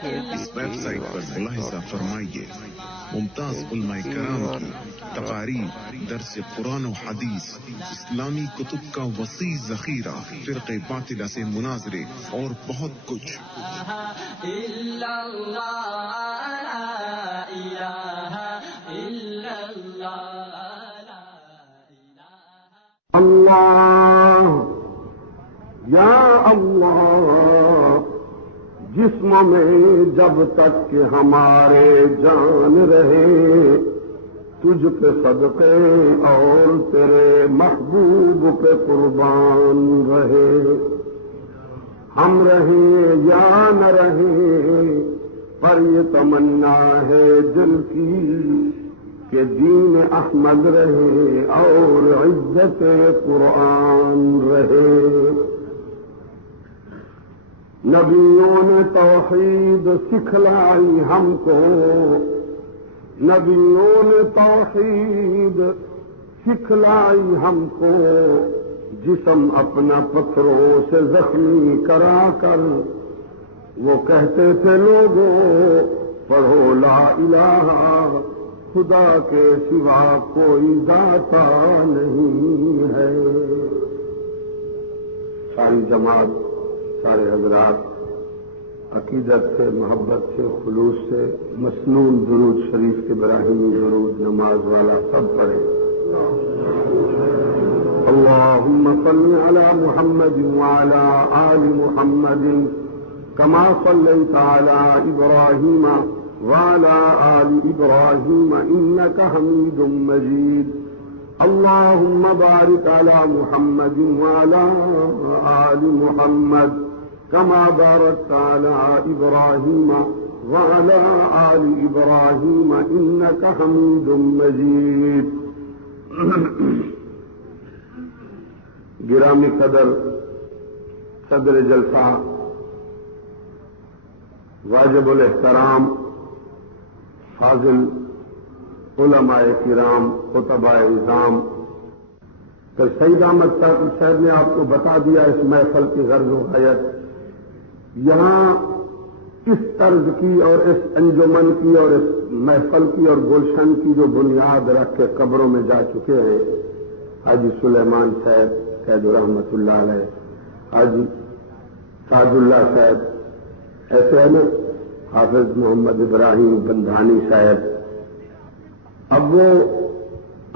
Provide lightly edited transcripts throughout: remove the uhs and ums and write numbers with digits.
اس web site پر ملاحظہ فرمائیے ممتاز علماء کرام کی تقاریر، درس قرآن و حدیث، اسلامی کتب کا وسیع ذخیرہ، فرقے باطلہ سے مناظرے اور بہت کچھ۔ اللہ یا اللہ، جسم میں جب تک کہ ہمارے جان رہے، تجھ پہ صدقے اور تیرے محبوب پہ قربان رہے، ہم رہیں یا نہ رہیں، پر یہ تمنا ہے دل کی کہ دین احمد رہے اور عزت قرآن رہے۔ نبیوں نے توحید سکھلائی ہم کو، نبیوں نے توحید سکھلائی ہم کو، جسم اپنا پتھروں سے زخمی کرا کر وہ کہتے تھے لوگوں پڑھو لا الہ، خدا کے سوا کوئی داتا نہیں ہے۔ ساری جماعت، سارے حضرات عقیدت سے، محبت سے، خلوص سے مسنون درود شریف کے براہیمی درود نماز والا سب پڑھے۔ اللہم صل علی محمد وعلی آل محمد کما صلیت علی ابراہیم وعلى آل إبراهيم إنك حميد مجيد۔ اللهم بارك على محمد وعلى آل محمد كما باركت على إبراهيم وعلى آل إبراهيم إنك حميد مجيد۔ گرامی قدر صدر جلسہ، واجب الاحترام فاضل علماء کرام، خطباء اعظام، تو سید احمد صاحب نے آپ کو بتا دیا اس محفل کی غرض و غایت۔ یہاں اس طرز کی اور اس انجمن کی اور اس محفل کی اور گلشن کی جو بنیاد رکھ کے قبروں میں جا چکے ہیں حاجی سلیمان صاحب قید رحمت اللہ علیہ، حاجی سعد اللہ صاحب، ایسے ہے نا، حافظ محمد ابراہیم بندھانی صاحب، اب وہ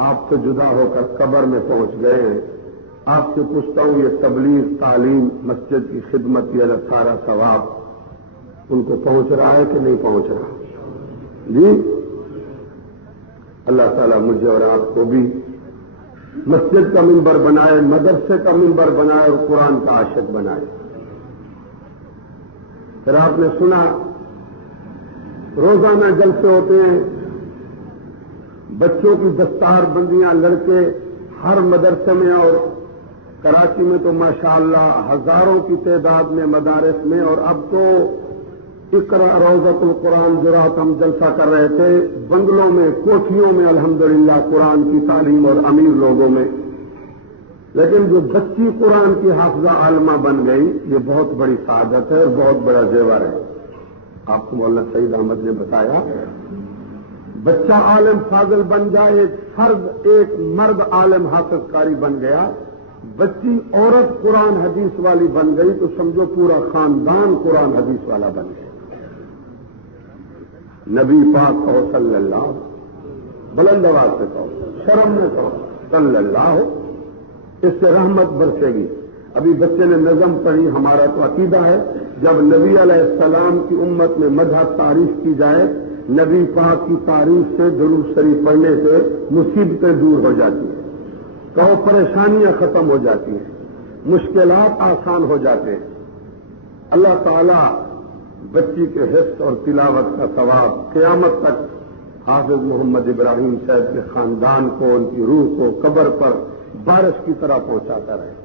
آپ سے جدا ہو کر قبر میں پہنچ گئے ہیں۔ آپ سے پوچھتا ہوں یہ تبلیغ، تعلیم، مسجد کی خدمت، یہ سارا ثواب ان کو پہنچ رہا ہے کہ نہیں پہنچ رہا؟ جی، اللہ تعالیٰ مجھے اور آپ کو بھی مسجد کا منبر بنائے، مدرسے کا منبر بنائے اور قرآن کا عاشق بنائے۔ پھر آپ نے سنا روزانہ جلسے ہوتے ہیں، بچوں کی دستار بندیاں، لڑکے ہر مدرسے میں، اور کراچی میں تو ماشاءاللہ ہزاروں کی تعداد میں مدارس میں، اور اب تو اقرا روضۃ القرآن جو رات ہم جلسہ کر رہے تھے، بنگلوں میں، کوٹھیوں میں الحمدللہ قرآن کی تعلیم، اور امیر لوگوں میں۔ لیکن جو بچی قرآن کی حافظہ عالمہ بن گئی، یہ بہت بڑی سعادت ہے اور بہت بڑا زیور ہے۔ آپ کو مولانا سعید احمد نے بتایا، بچہ عالم فاضل بن جائے، ایک فرد، ایک مرد عالم حافظ قاری بن گیا، بچی عورت قرآن حدیث والی بن گئی تو سمجھو پورا خاندان قرآن حدیث والا بن گیا۔ نبی پاک کہو صلی اللہ، بلند آواز سے کہو، شرم میں کہو صلی اللہ، اس سے رحمت برسے گی۔ ابھی بچے نے نظم پڑھی، ہمارا تو عقیدہ ہے جب نبی علیہ السلام کی امت میں مدح تعریف کی جائے، نبی پاک کی تعریف سے درود شریف پڑھنے سے مصیبتیں دور ہو جاتی ہیں، کہو پریشانیاں ختم ہو جاتی ہیں، مشکلات آسان ہو جاتے ہیں۔ اللہ تعالیٰ بچی کے حفظ اور تلاوت کا ثواب قیامت تک حافظ محمد ابراہیم صاحب کے خاندان کو، ان کی روح کو قبر پر بارش کی طرح پہنچاتا رہے۔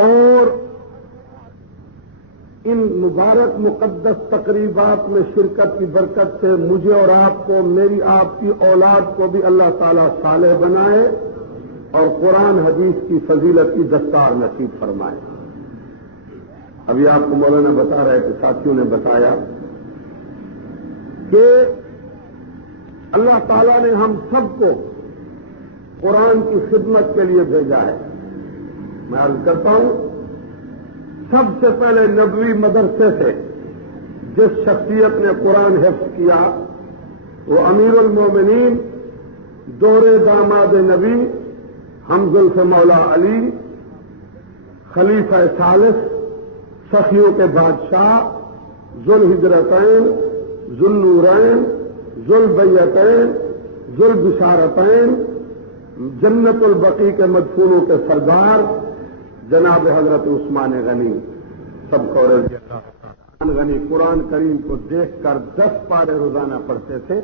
اور ان مبارک مقدس تقریبات میں شرکت کی برکت سے مجھے اور آپ کو، میری آپ کی اولاد کو بھی اللہ تعالیٰ صالح بنائے اور قرآن حدیث کی فضیلت کی دستار نصیب فرمائے۔ ابھی آپ کو مولانا بتا رہے کہ ساتھیوں نے بتایا کہ اللہ تعالیٰ نے ہم سب کو قرآن کی خدمت کے لیے بھیجا ہے. میں عرض کرتا ہوں سب سے پہلے نبوی مدرسے سے جس شخصیت نے قرآن حفظ کیا وہ امیر المومنین دور داماد نبی حمزہ مولا علی خلیفہ ثالث سخیوں کے بادشاہ ذوالحجرتین ذوالنورین ذوالبیتین ذوالبشارتین جنت البقیع کے مدفونوں کے سردار جناب حضرت عثمان غنی سب کو عثمان غنی قرآن کریم کو دیکھ کر 10 پارے روزانہ پڑھتے تھے.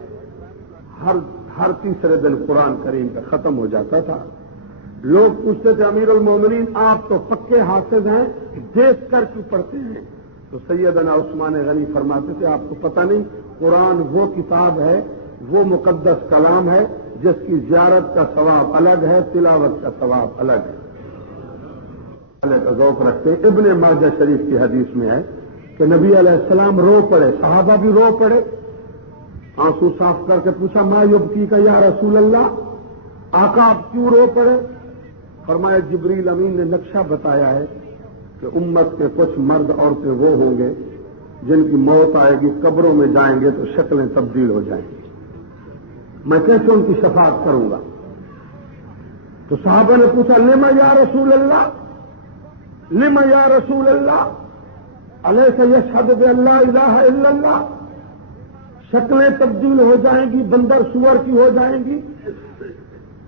ہر تیسرے دن قرآن کریم کا ختم ہو جاتا تھا. لوگ پوچھتے تھے امیر المومنین آپ تو پکے حافظ ہیں دیکھ کر کیوں پڑھتے ہیں؟ تو سیدنا عثمان غنی فرماتے تھے آپ کو پتہ نہیں قرآن وہ کتاب ہے وہ مقدس کلام ہے جس کی زیارت کا ثواب الگ ہے تلاوت کا ثواب الگ ہے. کا ذوق رکھتے ہیں. ابن ماجہ شریف کی حدیث میں ہے کہ نبی علیہ السلام رو پڑے صحابہ بھی رو پڑے آنسو صاف کر کے پوچھا ما یبکی کا یا رسول اللہ آقا آپ کیوں رو پڑے؟ فرمایا جبریل امین نے نقشہ بتایا ہے کہ امت کے کچھ مرد عورتیں وہ ہوں گے جن کی موت آئے گی قبروں میں جائیں گے تو شکلیں تبدیل ہو جائیں گی. میں کیسے ان کی شفاعت کروں گا؟ تو صحابہ نے پوچھا لما یا رسول اللہ لما یا رسول اللہ الیس یشہد بان لا الہ الا اللہ شکلیں تبدیل ہو جائیں گی بندر سور کی ہو جائیں گی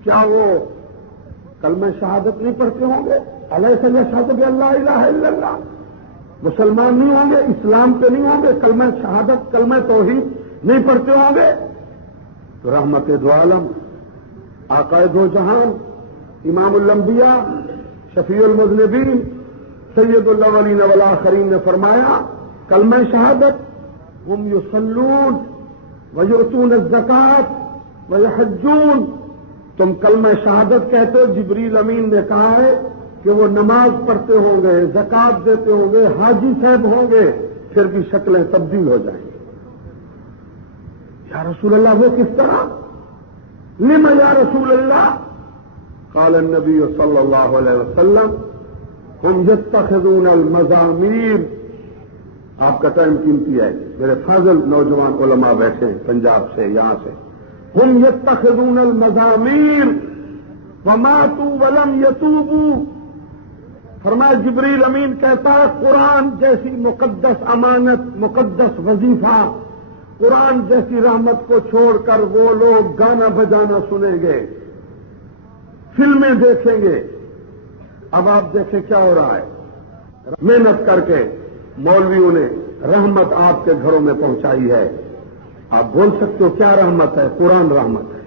کیا وہ کلمہ شہادت نہیں پڑھتے ہوں گے؟ الیس یشہد بان لا الہ الا اللہ مسلمان نہیں ہوں گے اسلام پہ نہیں ہوں گے کلمہ شہادت کلمہ توحید نہیں پڑھتے ہوں گے؟ تو رحمت دو عالم آقا دو جہان امام الانبیاء شفیع المذنبین سید الاولین والآخرین نے فرمایا کلمہ شہادت ہم یصلون ویؤتون الزکوٰۃ ویحجون تم کلمہ شہادت کہتے ہو جبریل امین نے کہا ہے کہ وہ نماز پڑھتے ہوں گے زکوٰۃ دیتے ہوں گے حاجی صاحب ہوں گے پھر بھی شکلیں تبدیل ہو جائیں گی. یا رسول اللہ وہ کس طرح؟ لما یا رسول اللہ قال النبی صلی اللہ علیہ وسلم ہم یتخذون المزامیر. آپ کا ٹائم قیمتی ہے میرے فاضل نوجوان علماء بیٹھے ہیں پنجاب سے یہاں سے. ہم یتخذون المزامیر وماتوا ولم یتوبوا. فرمایا جبریل امین کہتا ہے قرآن جیسی مقدس امانت مقدس وظیفہ قرآن جیسی رحمت کو چھوڑ کر وہ لوگ گانا بجانا سنیں گے فلمیں دیکھیں گے. اب آپ دیکھیں کیا ہو رہا ہے محنت کر کے مولویوں نے رحمت آپ کے گھروں میں پہنچائی ہے. آپ بول سکتے ہو کیا رحمت ہے؟ قرآن رحمت ہے.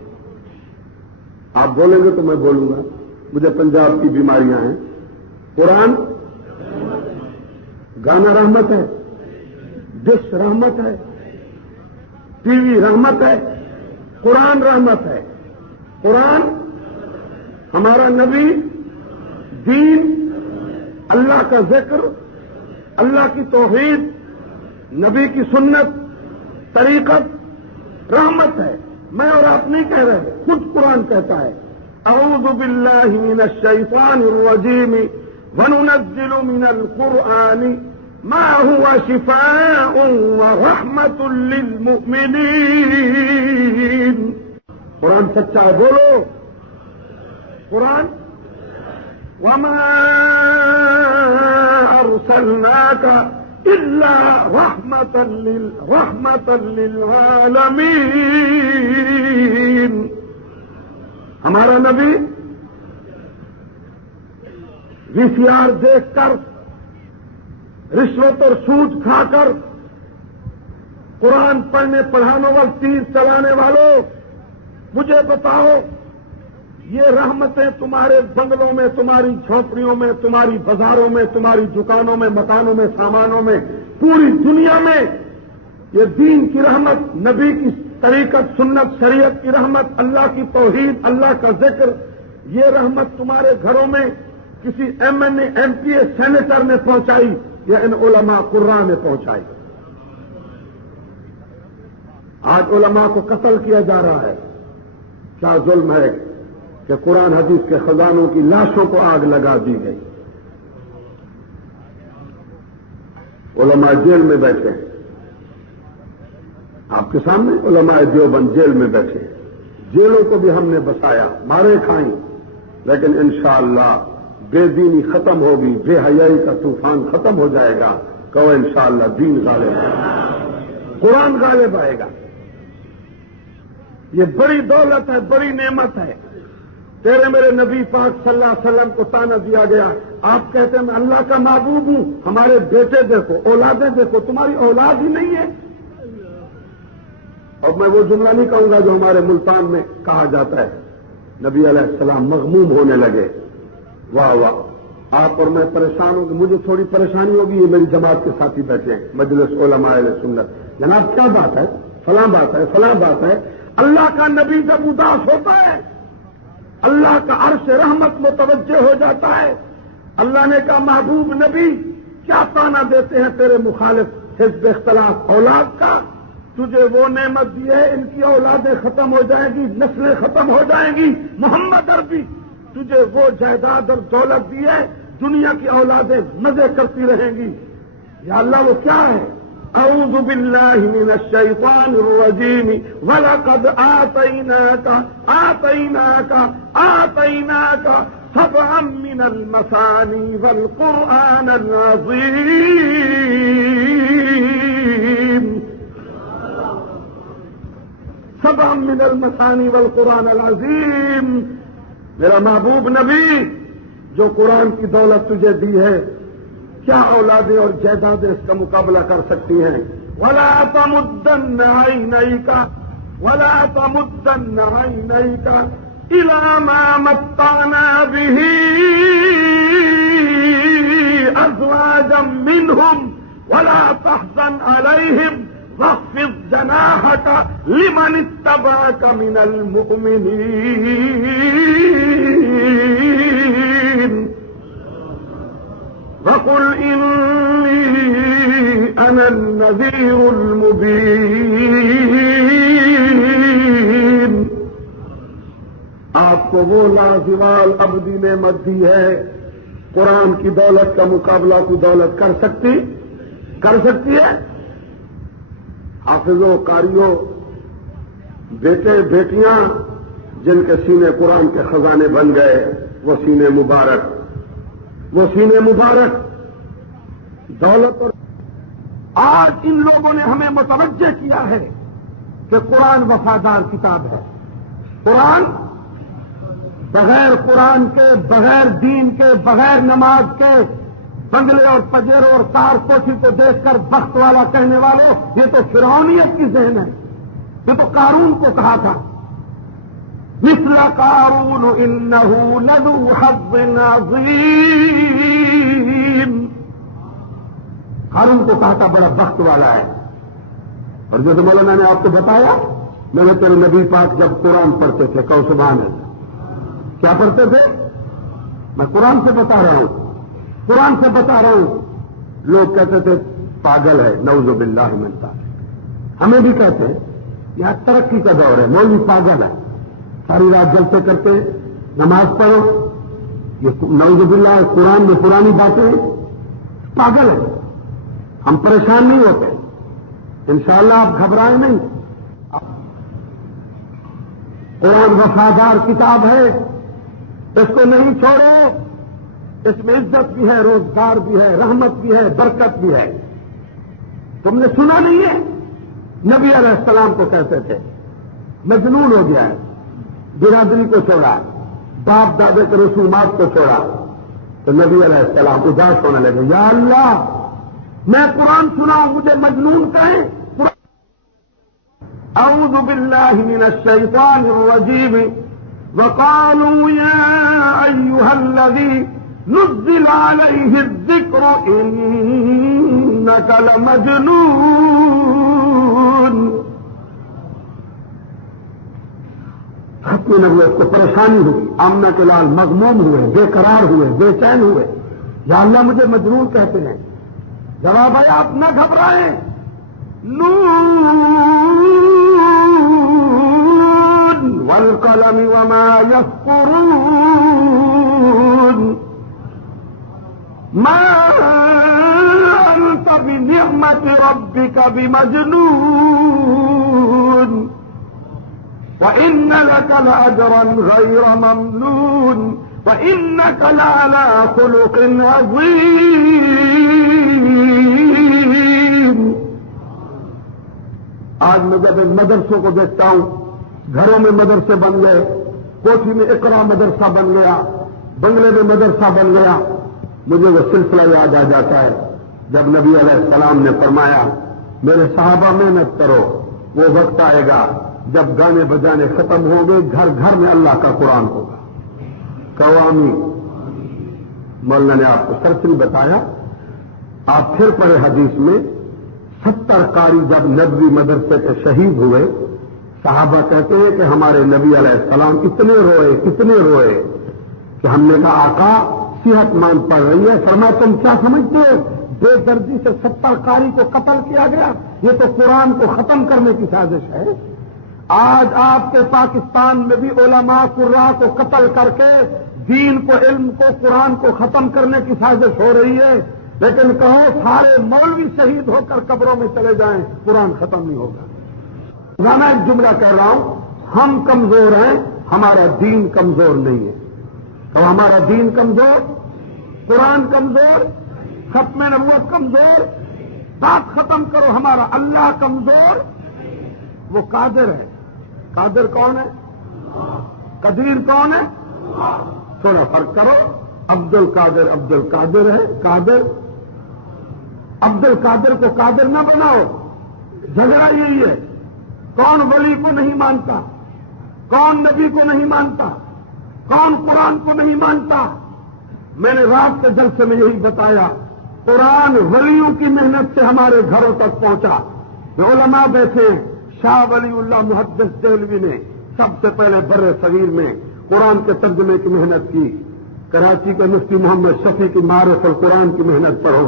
آپ بولیں گے تو میں بولوں گا. مجھے پنجاب کی بیماریاں ہیں. قرآن گانا رحمت ہے ڈش رحمت ہے ٹی وی رحمت ہے قرآن رحمت ہے. قرآن ہمارا نبی دین اللہ کا ذکر اللہ کی توحید نبی کی سنت طریقت رحمت ہے. میں اور آپ نہیں کہہ رہے خود قرآن کہتا ہے اعوذ باللہ من الشیطان الرجیم وننزل من القرآن ما هو شفاء ورحمة للمؤمنین. قرآن سچا ہے بولو قرآن وما ارسلناک الا رحمة للعالمین. ہمارا نبی وی سی آر دیکھ کر رشوت اور سود کھا کر قرآن پڑھنے پڑھانے والے تیر چلانے والوں مجھے بتاؤ یہ رحمتیں تمہارے بنگلوں میں تمہاری جھونپڑیوں میں تمہاری بازاروں میں تمہاری دکانوں میں مکانوں میں سامانوں میں پوری دنیا میں یہ دین کی رحمت نبی کی طریقت سنت شریعت کی رحمت اللہ کی توحید اللہ کا ذکر یہ رحمت تمہارے گھروں میں کسی M N A M P A senator نے پہنچائی یہ ان علماء قرآن نے پہنچائی. آج علماء کو قتل کیا جا رہا ہے. کیا ظلم ہے کہ قرآن حدیث کے خزانوں کی لاشوں کو آگ لگا دی گئی. علماء جیل میں بیٹھے ہیں. آپ کے سامنے علماء دیوبند جیل میں بیٹھے ہیں. جیلوں کو بھی ہم نے بسایا، مارے کھائیں، لیکن انشاءاللہ بے دینی ختم ہوگی، بے حیائی کا طوفان ختم ہو جائے گا. کہو انشاءاللہ دین غالب آئے گا، قرآن غالب آئے گا. یہ بڑی دولت ہے، بڑی نعمت ہے. تیرے میرے نبی پاک صلی اللہ علیہ وسلم کو طعنہ دیا گیا. آپ کہتے ہیں میں اللہ کا محبوب ہوں، ہمارے بیٹے دیکھو، اولادیں دیکھو، تمہاری اولاد ہی نہیں ہے. اور میں وہ جملہ نہیں کہوں گا جو ہمارے ملتان میں کہا جاتا ہے. نبی علیہ السلام مغموم ہونے لگے. واہ واہ، آپ اور میں پریشان ہوں گے. مجھے تھوڑی پریشانی ہوگی، یہ میری جماعت کے ساتھی بیٹھے ہیں مجلس علماء اہل سنت. جناب کیا بات ہے؟ فلاں بات ہے، فلاں بات ہے. اللہ کا نبی جب اداس ہوتا ہے، اللہ کا عرش رحمت متوجہ ہو جاتا ہے. اللہ نے کہا محبوب نبی کیا طعنہ دیتے ہیں تیرے مخالف حزب اختلاف اولاد کا؟ تجھے وہ نعمت دی ہے، ان کی اولادیں ختم ہو جائیں گی، نسلیں ختم ہو جائیں گی. محمد عربی تجھے وہ جائیداد اور دولت دی ہے، دنیا کی اولادیں مزے کرتی رہیں گی. یا اللہ وہ کیا ہے؟ اعوذ باللہ من الشیطان الرجیم وَلَقَدْ آتَيْنَاكَ سَبْعًا مِّنَ الْمَثَانِي وَالْقُرْآنَ الْعَظِيمَ. سبعًا من المثانی والقرآن العظیم. میرا محبوب نبی جو قرآن کی دولت تجھے دی ہے، کیا اولادیں اور جائیدادیں اس کا مقابلہ کر سکتی ہیں؟ وَلَا تَمُدَّنَّ عَيْنَيْكَ إِلَىٰ مَا مَتَّعْنَا بِهِ أَزْوَاجًا مِّنْهُمْ وَلَا تَحْزَنْ عَلَيْهِمْ وَاخْفِضْ جَنَاحَكَ لِمَنِ اتَّبَعَكَ مِنَ الْمُؤْمِنِينَ وَقُلْ إِنِّي أَنَا النَّذِيرُ الْمُبِينُ. آپ کو وہ لازوال ابدی نعمت دی ہے. قرآن کی دولت کا مقابلہ کو دولت کر سکتی ہے؟ حافظوں، قاریوں، بیٹے بیٹیاں جن کے سینے قرآن کے خزانے بن گئے، وہ سینے مبارک دولت. اور آج ان لوگوں نے ہمیں متوجہ کیا ہے کہ قرآن وفادار کتاب ہے. قرآن بغیر قرآن کے، بغیر دین کے، بغیر نماز کے بنگلے اور پجیروں اور تار کوٹھی کو دیکھ کر بخت والا کہنے والوں، یہ تو فرعونیت کی ذہن ہے. یہ تو قارون کو کہا تھا مثل قارون انہ لذو حظ عظیم. قارون کو کہا تھا بڑا بخت والا ہے. اور جو تو مولانا نے آپ کو بتایا، میں نے تیرے نبی پاک جب قرآن پڑھتے تھے، کہ سبحان اللہ، کیا پڑھتے تھے؟ میں قرآن سے بتا رہا ہوں، لوگ کہتے تھے پاگل ہے، نعوذ باللہ من ذالک. ہمیں بھی کہتے ہیں یہ ترقی کا دور ہے، مولوی پاگل ہے، ساری رات جلسے کرتے نماز پڑھو، یہ نعوذ باللہ قرآن میں پرانی باتیں، پاگل ہے. ہم پریشان نہیں ہوتے، انشاءاللہ آپ گھبرائیں نہیں. قرآن وفادار کتاب ہے، اس کو نہیں چھوڑو. اس میں عزت بھی ہے، روزگار بھی ہے، رحمت بھی ہے، برکت بھی ہے. تم نے سنا نہیں ہے؟ نبی علیہ السلام کو کہتے تھے مجنون ہو گیا ہے، برادری کو چھوڑا، باپ دادے کے رسومات کو چھوڑا. تو نبی علیہ السلام اداس ہونے لگے، یا اللہ میں قرآن سناؤں مجھے مجنون کہیں؟ اعوذ باللہ من الشیطان الرجیم وقالوا یا ایھا الذی نزل علیہ الذکر انک لمجنون. ختم نبوت کو پریشانی ہوئی، آمنہ کے لال مغموم ہوئے، بے قرار ہوئے، بے چین ہوئے. یا اللہ مجھے مجنون کہتے ہیں. جواب ہے آپ نہ گھبرائیں. نون والقلم وما يسطرون ما أنت بنعمة ربك بمجنون وإن لك لأجرا غير ممنون وإنك لعلى خلق عظيم. آج میں جب ان مدرسوں کو دیکھتا ہوں، گھروں میں مدرسے بن گئے، کوٹھی میں اقرا مدرسہ بن گیا، بنگلے میں مدرسہ بن گیا، مجھے وہ سلسلہ یاد آ جاتا ہے جب نبی علیہ السلام نے فرمایا میرے صحابہ محنت کرو، وہ وقت آئے گا جب گانے بجانے ختم ہوں گے، گھر گھر میں اللہ کا قرآن ہوگا. قوامی مولانا نے آپ کو سرسری بتایا. آپ پھر پڑھے حدیث میں 70 قاری جب نبوی مدرسے کے شہید ہوئے، صحابہ کہتے ہیں کہ ہمارے نبی علیہ السلام اتنے روئے کہ ہم نے کہا آقا صحت مند پڑ رہی ہے. فرمایا تم کیا سمجھتے ہو بے دردی سے 70 قاری کو قتل کیا گیا؟ یہ تو قرآن کو ختم کرنے کی سازش ہے. آج آپ کے پاکستان میں بھی علماء قراء کو قتل کر کے دین کو، علم کو، قرآن کو ختم کرنے کی سازش ہو رہی ہے. لیکن کہو سارے مولوی شہید ہو کر قبروں میں چلے جائیں، قرآن ختم نہیں ہوگا. میں ایک جملہ کہہ رہا ہوں، ہم کمزور ہیں، ہمارا دین کمزور نہیں ہے. تو ہمارا دین کمزور، قرآن کمزور، ختم نبوت کمزور، بات ختم کرو ہمارا اللہ کمزور. وہ قادر ہے. قادر کون ہے؟ قدیر کون ہے؟ تھوڑا فرق کرو. عبد القادر ہے. قادر عبد القادر کو قادر نہ بناؤ. جھگڑا یہی ہے. کون ولی کو نہیں مانتا؟ کون نبی کو نہیں مانتا؟ کون قرآن کو نہیں مانتا؟ میں نے رات کے جلسے میں یہی بتایا. قرآن ولیوں کی محنت سے ہمارے گھروں تک پہنچا. علماء بیٹھے، شاہ ولی اللہ محدث دہلوی نے سب سے پہلے بر صغیر میں قرآن کے ترجمے کی محنت کی. کراچی کے مفتی محمد شفیع کی معرف القرآن کی محنت پڑھو.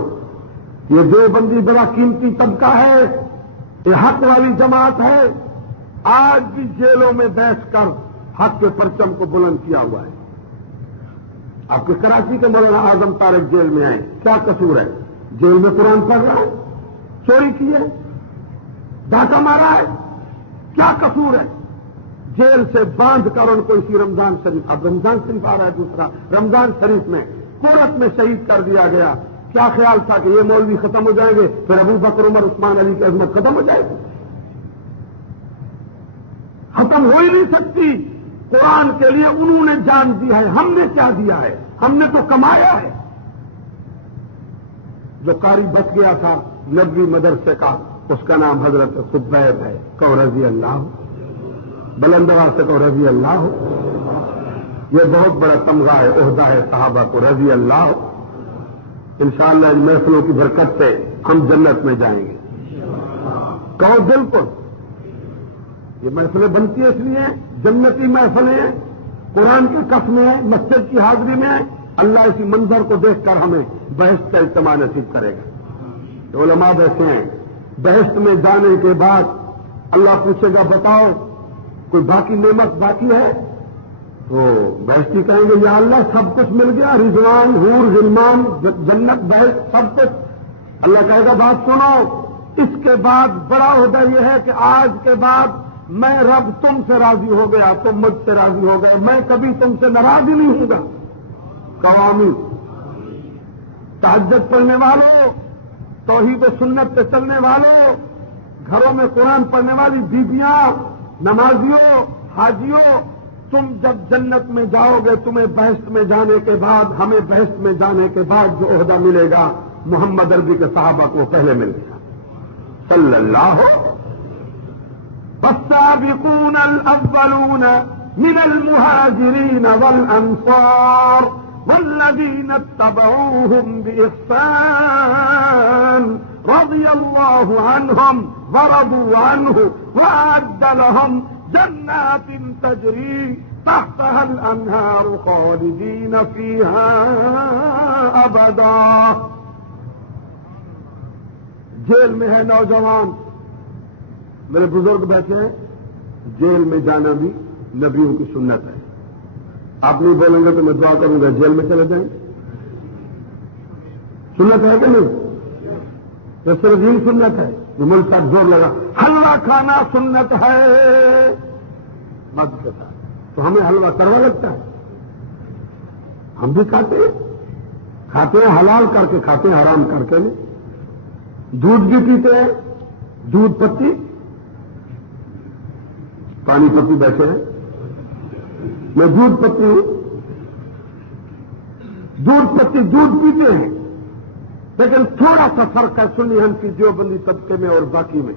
یہ دیوبندی بڑا قیمتی طبقہ ہے، یہ حق والی جماعت ہے. آج بھی جیلوں میں بیٹھ کر حق کے پرچم کو بلند کیا ہوا ہے. آپ کے کراچی کے مولانا اعظم طارق جیل میں آئے، کیا قصور ہے؟ جیل میں قرآن پڑھ رہا ہے، چوری کی ہے، ڈاکہ مارا ہے، کیا قصور ہے؟ جیل سے باندھ کر ان کو اسی رمضان شریف، اب رمضان شریف آ رہا ہے دوسرا، رمضان شریف میں کورٹ میں شہید کر دیا گیا. کیا خیال تھا کہ یہ مولوی ختم ہو جائیں گے، پھر ابو بکر عمر عثمان علی کی عظمت ختم ہو جائے گی؟ ختم ہو ہی نہیں سکتی. قرآن کے لیے انہوں نے جان دی ہے، ہم نے کیا دیا ہے؟ ہم نے تو کمایا ہے. جو قاری بچ گیا تھا نبوی مدرسے کا، اس کا نام حضرت خبیب ہے. کہو رضی اللہ. بلند آواز سے کہو رضی اللہ. یہ بہت بڑا تمغہ ہے، عہدہ ہے صحابہ کو، رضی اللہ. انشاءاللہ ان محفلوں کی برکت سے ہم جنت میں جائیں گے. کہو بالکل. یہ محفلیں بنتی ہیں اس لیے جنتی محفلیں، قرآن کی قسمیں ہیں، مسجد کی حاضری میں اللہ اسی منظر کو دیکھ کر ہمیں بہشت کا اجتماع نصیب کرے گا. علماء بیٹھے ہیں، بہشت میں جانے کے بعد اللہ پوچھے گا بتاؤ کوئی باقی نعمت باقی ہے؟ تو بہشتی کہیں گے یا اللہ سب کچھ مل گیا، رضوان، حور، غلمان، جنت، بہشت، سب کچھ. اللہ کہے گا بات سنو، اس کے بعد بڑا عہدہ یہ ہے کہ آج کے بعد میں رب تم سے راضی ہو گیا، تم مجھ سے راضی ہو گئے، میں کبھی تم سے ناراض ہی نہیں ہوں گا. قوامی تہجد پڑھنے والوں، توحید و سنت پہ چلنے والوں، گھروں میں قرآن پڑھنے والی بیبیاں، نمازیوں، حاجیوں، تم جب جنت میں جاؤ گے، تمہیں بہشت میں جانے کے بعد، ہمیں بہشت میں جانے کے بعد جو عہدہ ملے گا محمد عربی کے صحابہ کو پہلے مل گیا صلی اللہ. والسابقون الأولون من المهاجرين والأنصار والذين اتبعوهم بإحسان رضي الله عنهم ورضوا عنه وأعد لهم جنات تجري تحتها الأنهار خالدين فيها أبدا. جیل میں ہے نوجوان، میرے بزرگ بیٹھے ہیں، جیل میں جانا بھی نبیوں کی سنت ہے. آپ نہیں بولیں گے تو میں دعا کروں گا جیل میں چلے جائیں. سنت ہے کہ نہیں؟ صرف یہی سنت ہے. جو ملک صاحب زور لگا حلوہ کھانا سنت ہے بات کے ساتھ، تو ہمیں حلوہ کروا لگتا ہے. ہم بھی کھاتے ہیں حلال کر کے کھاتے ہیں، حرام کر کے نہیں. دودھ بھی پیتے ہیں، دودھ پتی، پانی پتی بیٹھے ہیں، میں دودھ پتی ہوں. دودھ پتی دودھ پیتے ہیں، لیکن تھوڑا سا فرق ہے سنی حنفی دیوبندی طبقے میں اور باقی میں.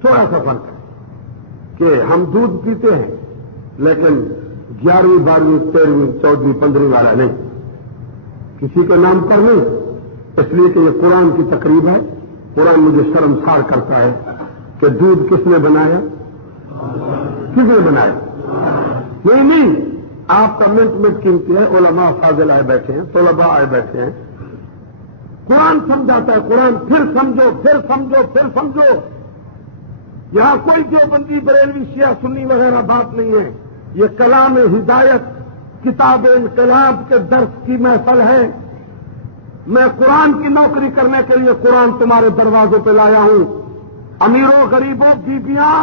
تھوڑا سا فرق ہے کہ ہم دودھ پیتے ہیں لیکن 11ویں 12ویں 13ویں 14ویں 15ویں والا نہیں، کسی کے نام پر نہیں. اس لیے کہ یہ قرآن کی تقریب ہے. قرآن مجھے شرمسار کرتا ہے کہ دودھ کس نے بنایا، کس نے بنایا. نہیں، آپ کا منٹ منٹ قیمتی ہے. علماء فاضل آئے بیٹھے ہیں، طلباء آئے بیٹھے ہیں، قرآن سمجھاتا ہے. قرآن پھر سمجھو پھر سمجھو پھر سمجھو. یہاں کوئی دیوبندی بریلوی شیعہ سنی وغیرہ بات نہیں ہے. یہ کلام ہدایت کتاب انقلاب کے درس کی محفل ہے. میں قرآن کی نوکری کرنے کے لیے قرآن تمہارے دروازوں پہ لایا ہوں. امیروں غریبوں بیبیاں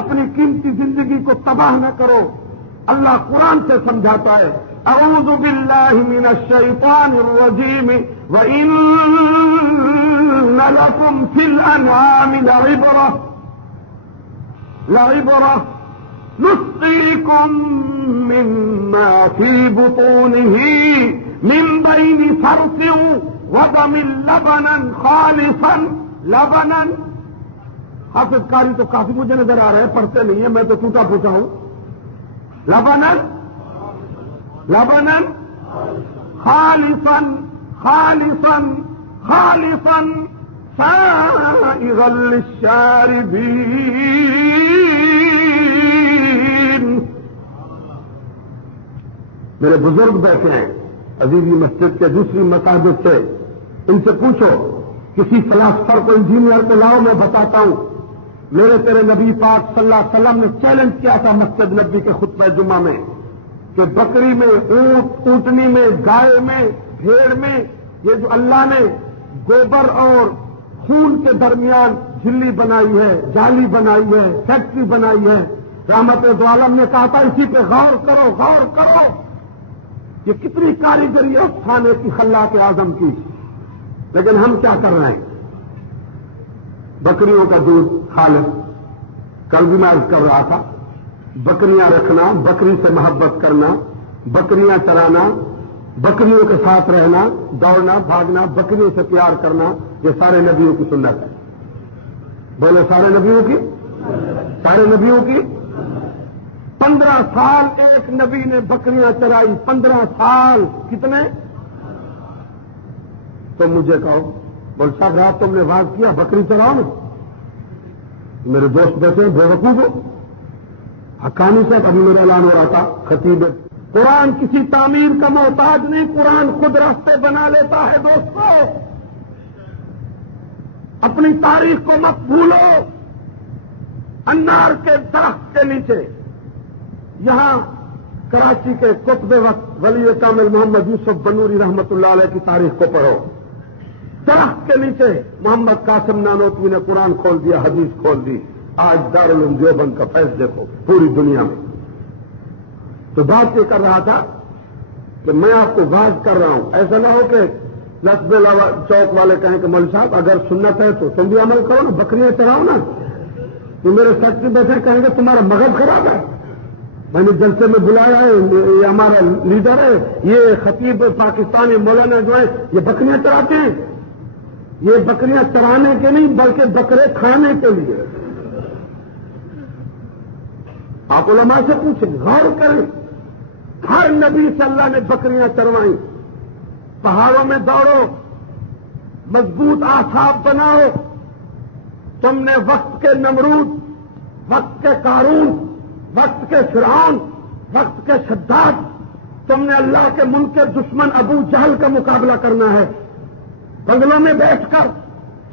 اپنی قیمتی زندگی کو تباہ نہ کرو. اللہ قرآن سے سمجھاتا ہے اعوذ باللہ من الشیطان الرجیم وَإِنَّ لَكُمْ فِي الْأَنْعَامِ لَعِبْرَةً نُسْقِيكُم مِّمَّا فِي بُطُونِهِ من بين فرث ودم لبنا خالصا لبنا. حافظ قاری تو کافی مجھے نظر آ رہے ہیں، پڑھتے نہیں ہیں، میں تو ٹوٹا پوچھا ہوں. لبنا لبنا خالصا خالصا خالصا سائغا للشاربين. میرے بزرگ بیٹھے ہیں عزیزی مسجد کے دوسری مساجد سے، ان سے پوچھو کسی فلاسفر کو انجینئر کو لاؤ، میں بتاتا ہوں. میرے تیرے نبی پاک صلی اللہ علیہ وسلم نے چیلنج کیا تھا مسجد نبی کے خطبہ جمعہ میں کہ بکری میں، اونٹ اونٹنی میں، گائے میں، بھیڑ میں، یہ جو اللہ نے گوبر اور خون کے درمیان جھلی بنائی ہے، جالی بنائی ہے، فیکٹری بنائی ہے، رحمت دو عالم نے کہا تھا اسی پہ غور کرو غور کرو. یہ کتنی کاریگری ہے اس کھانے کی خلاق اعظم کی. لیکن ہم کیا کر رہے ہیں؟ بکریوں کا دودھ خالص. کل بھی میں عرض کر رہا تھا، بکریاں رکھنا، بکری سے محبت کرنا، بکریاں چرانا، بکریوں کے ساتھ رہنا، دوڑنا بھاگنا، بکریوں سے پیار کرنا، یہ سارے نبیوں کی سنت ہے. بولے سارے نبیوں کی، سارے نبیوں کی. 15 سال ایک نبی نے بکریاں چرائی. 15 سال. کتنے؟ تو مجھے کہو بول صاحب رات تم نے واز کیا بکری چراؤ نا. میرے دوست بیٹھے بے وقوف ہو. حقانی صاحب ابھی میرا اعلان ہو رہا تھا خطیب. قرآن کسی تعمیر کا محتاج نہیں، قرآن خود راستے بنا لیتا ہے. دوستو اپنی تاریخ کو مت بھولو. انار کے درخت کے نیچے یہاں کراچی کے قطب وقت ولی کامل محمد یوسف بنوری رحمت اللہ علیہ کی تاریخ کو پڑھو. درخت کے نیچے محمد قاسم نانوتوی نے قرآن کھول دیا، حدیث کھول دی. آج دارالعلوم دیوبند کا فیض دیکھو پوری دنیا میں. تو بات یہ کر رہا تھا کہ میں آپ کو واز کر رہا ہوں. ایسا نہ ہو کہ لسب چوک والے کہیں کہ مول صاحب اگر سنت ہے تو تم بھی عمل کرو نا، بکریاں چراؤ نا. تو میرے ساتھ سے بیٹھے کہیں گے تمہارا مغز خراب ہے. میں نے جلسے میں بلایا ہے، یہ ہمارا لیڈر ہے، یہ خطیب پاکستانی مولانا جو ہے یہ بکریاں چراتے ہیں. یہ بکریاں چرانے کے نہیں بلکہ بکرے کھانے کے لیے. آپ علماء سے پوچھیں، غور کریں. ہر نبی صلی اللہ نے بکریاں چروائیں. پہاڑوں میں دوڑو، مضبوط آساب بناؤ. تم نے وقت کے نمرود، وقت کے قارون، وقت کے فرعون، وقت کے شداد، تم نے اللہ کے ملک کے دشمن ابو جہل کا مقابلہ کرنا ہے. بنگلوں میں بیٹھ کر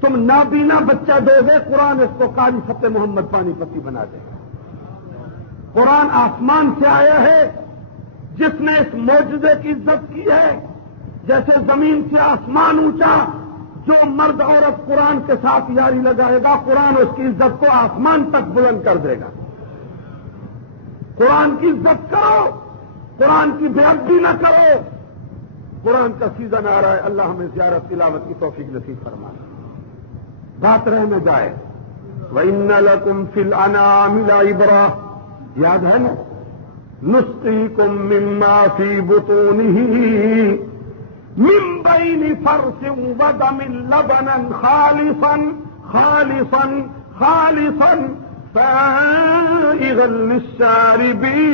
تم نابینا بچہ دو گے، قرآن اس کو قاری فتح محمد پانی پتی بنا دے گا۔ قرآن آسمان سے آیا ہے، جس نے اس معجزے کی عزت کی ہے، جیسے زمین سے آسمان اونچا، جو مرد عورت قرآن کے ساتھ یاری لگائے گا، قرآن اس کی عزت کو آسمان تک بلند کر دے گا۔ قرآن کی عزت کرو، قرآن کی بے ادبی نہ کرو۔ قرآن کا سیزن آ رہا ہے، اللہ ہمیں زیارت تلاوت کی توفیق نصیب فرمائے۔ بات رہ نہ جائے، وَإِنَّ لَكُمْ فِي الْأَنْعَامِ لَعِبْرَةً، یاد ہے نا؟ نُسْقِيكُم مِّمَّا فِي بُطُونِهِ مِن بَيْنِ فَرْثٍ وَدَمٍ لَبَنًا خَالِصًا سَائِغًا لِلشَّارِبِينَ۔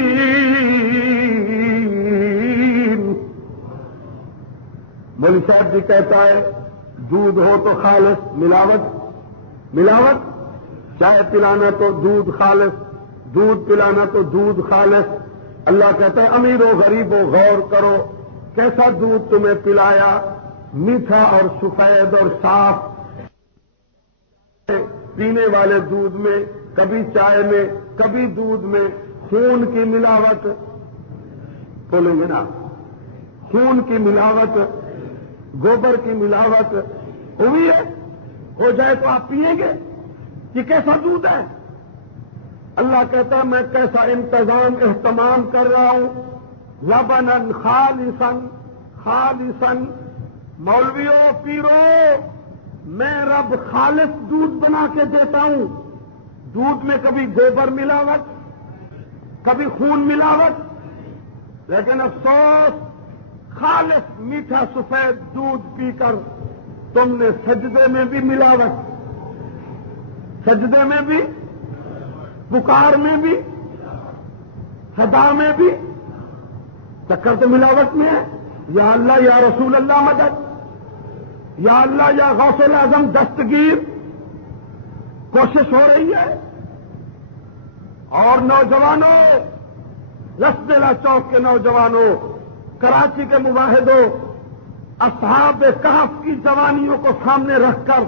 مولوی صاحب جی کہتا ہے دودھ ہو تو خالص، ملاوٹ، چائے پلانا تو دودھ خالص، دودھ پلانا تو دودھ خالص۔ اللہ کہتا ہے امیر و غریب و غور کرو، کیسا دودھ تمہیں پلایا، میٹھا اور سفید اور صاف۔ پینے والے دودھ میں، کبھی چائے میں، کبھی دودھ میں خون کی ملاوٹ، بولیں گے نا، خون کی ملاوٹ، گوبر کی ملاوٹ ہوئی ہے، ہو جائے تو آپ پیئیں گے؟ یہ کیسا دودھ ہے؟ اللہ کہتا ہے میں کیسا اہتمام کر رہا ہوں، لبناً خالصاً۔ مولویوں، پیرو، میں رب خالص دودھ بنا کے دیتا ہوں۔ دودھ میں کبھی گوبر ملاوٹ، کبھی خون ملاوٹ، لیکن افسوس خالص میٹھا سفید دودھ پی کر تم نے سجدے میں بھی ملاوٹ، سجدے میں بھی، پکار میں بھی، صدا میں بھی، چکر تو ملاوٹ میں ہے۔ یا اللہ یا رسول اللہ مدد، یا اللہ یا غوث الاعظم دستگیر، کوشش ہو رہی ہے۔ اور نوجوانوں، لسدیلا چوک کے نوجوانوں، کراچی کے مواحدوں، اصحاب کہف کی جوانیوں کو سامنے رکھ کر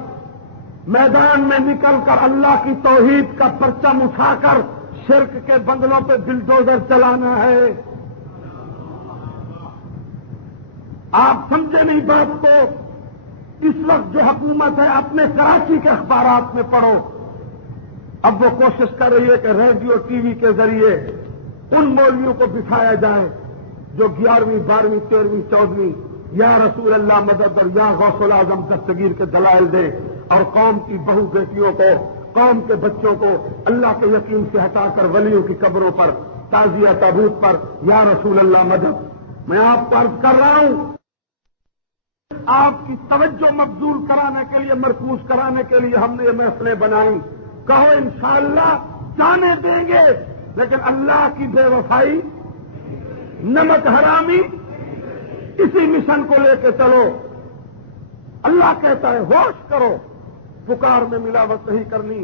میدان میں نکل کر اللہ کی توحید کا پرچم اٹھا کر شرک کے بنگلوں پہ بلڈوزر چلانا ہے۔ آپ سمجھے نہیں بات کو؟ اس وقت جو حکومت ہے اپنے کراچی کے اخبارات میں پڑھو، اب وہ کوشش کر رہی ہے کہ ریڈیو ٹی وی کے ذریعے ان مولویوں کو بٹھایا جائے جو 11ویں 12ویں 13ویں 14ویں یا رسول اللہ مدد اور یا غوث الاعظم دستگیر کے دلائل دیں، اور قوم کی بہو بیٹیوں کو، قوم کے بچوں کو اللہ کے یقین سے ہٹا کر ولیوں کی قبروں پر، تعزیہ تابوت پر یا رسول اللہ مدد۔ میں آپ کو عرض کر رہا ہوں، آپ کی توجہ مبذول کرانے کے لیے، مرکوز کرانے کے لیے ہم نے یہ محفلیں بنائی۔ کہو انشاءاللہ جانے دیں گے، لیکن اللہ کی بے وفائی، نمک حرامی، اسی مشن کو لے کے چلو۔ اللہ کہتا ہے ہوش کرو، پکار میں ملاوٹ نہیں کرنی۔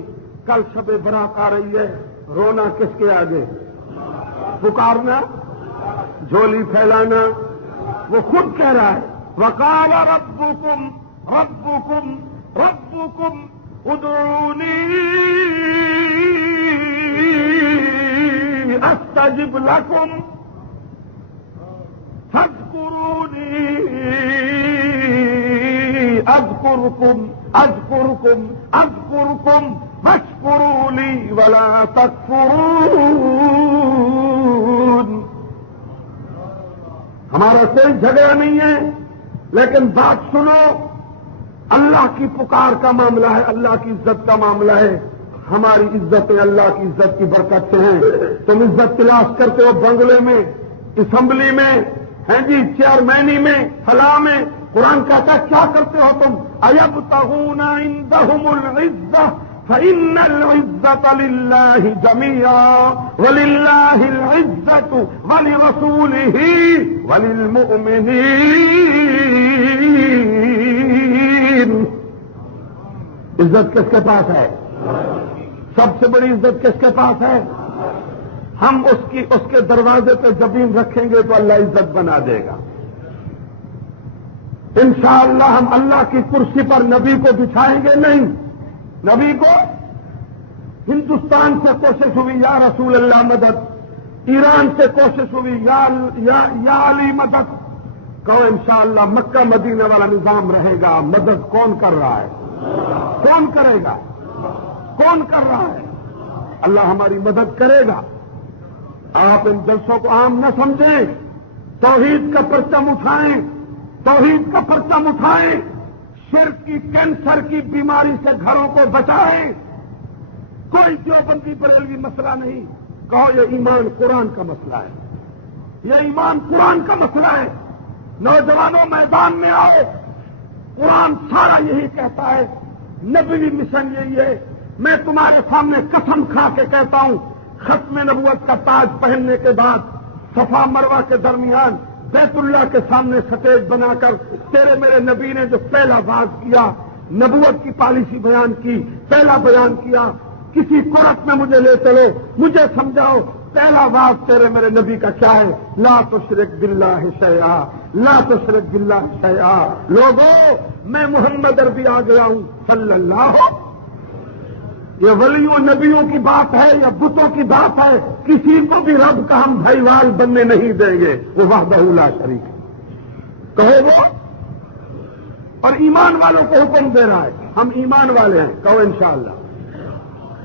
کل شب برات آ رہی ہے، رونا کس کے آگے؟ پکارنا، جھولی پھیلانا۔ وہ خود کہہ رہا ہے وقال ربکم ادعونی استجب لکم فاذکرونی اذکرکم واشکروا لی ولا تکفرون۔ ہمارا کوئی جھگڑا نہیں ہے، لیکن بات سنو، اللہ کی پکار کا معاملہ ہے، اللہ کی عزت کا معاملہ ہے۔ ہماری عزتیں اللہ کی عزت کی برکت سے ہیں۔ تم عزت تلاش کرتے ہو بنگلے میں، اسمبلی میں، ہیں جی چیئرمینی میں، فلاں میں۔ قرآن کہتا ہے کیا کرتے ہو تم؟ ایبتغون عندہم العزہ فإن العزة لله جميعا ولله العزة ولرسوله وللمؤمنين۔ عزت کس کے پاس ہے؟ سب سے بڑی عزت کس کے پاس ہے؟ ہم اس کے دروازے پہ جبین رکھیں گے تو اللہ عزت بنا دے گا۔ انشاءاللہ ہم اللہ کی کرسی پر نبی کو بچھائیں گے نہیں. نبی کو ہندوستان سے کوشش ہوئی یا رسول اللہ مدد, ایران سے کوشش ہوئی یا علی مدد. کہو انشاءاللہ مکہ مدینہ والا نظام رہے گا. مدد کون کر رہا ہے؟ کون کرے گا؟ کون کر رہا ہے؟ اللہ ہماری مدد کرے گا. آپ ان جلسوں کو عام نہ سمجھیں, توحید کا پرچم اٹھائیں, توحید کا پرچم اٹھائیں, شرک کی کینسر کی بیماری سے گھروں کو بچائیں. کوئی دیوبندی بریلوی مسئلہ نہیں. کہو یہ ایمان قرآن کا مسئلہ ہے, یہ ایمان قرآن کا مسئلہ ہے. نوجوانوں میدان میں آؤ, قرآن سارا یہی کہتا ہے, نبوی مشن یہی ہے. میں تمہارے سامنے قسم کھا کے کہتا ہوں, ختم نبوت کا تاج پہننے کے بعد صفا مروہ کے درمیان بیت اللہ کے سامنے سٹیج بنا کر تیرے میرے نبی نے جو پہلا واز کیا, نبوت کی پالیسی بیان کی, پہلا بیان کیا, کسی کورٹ میں مجھے لے چلو, مجھے سمجھاؤ پہلا واز تیرے میرے نبی کا کیا ہے؟ لا تشرک باللہ شیئا, لا تشرک باللہ شیئا. لوگوں میں محمد عربی آ گیا ہوں صلی اللہ. یہ ولیوں نبیوں کی بات ہے یا بتوں کی بات ہے؟ کسی کو بھی رب کا ہم بھائیوال بننے نہیں دیں گے. وہ وحدہ لا شریک ہے. کہو وہ, اور ایمان والوں کو حکم دے رہا ہے, ہم ایمان والے ہیں. کہو انشاءاللہ.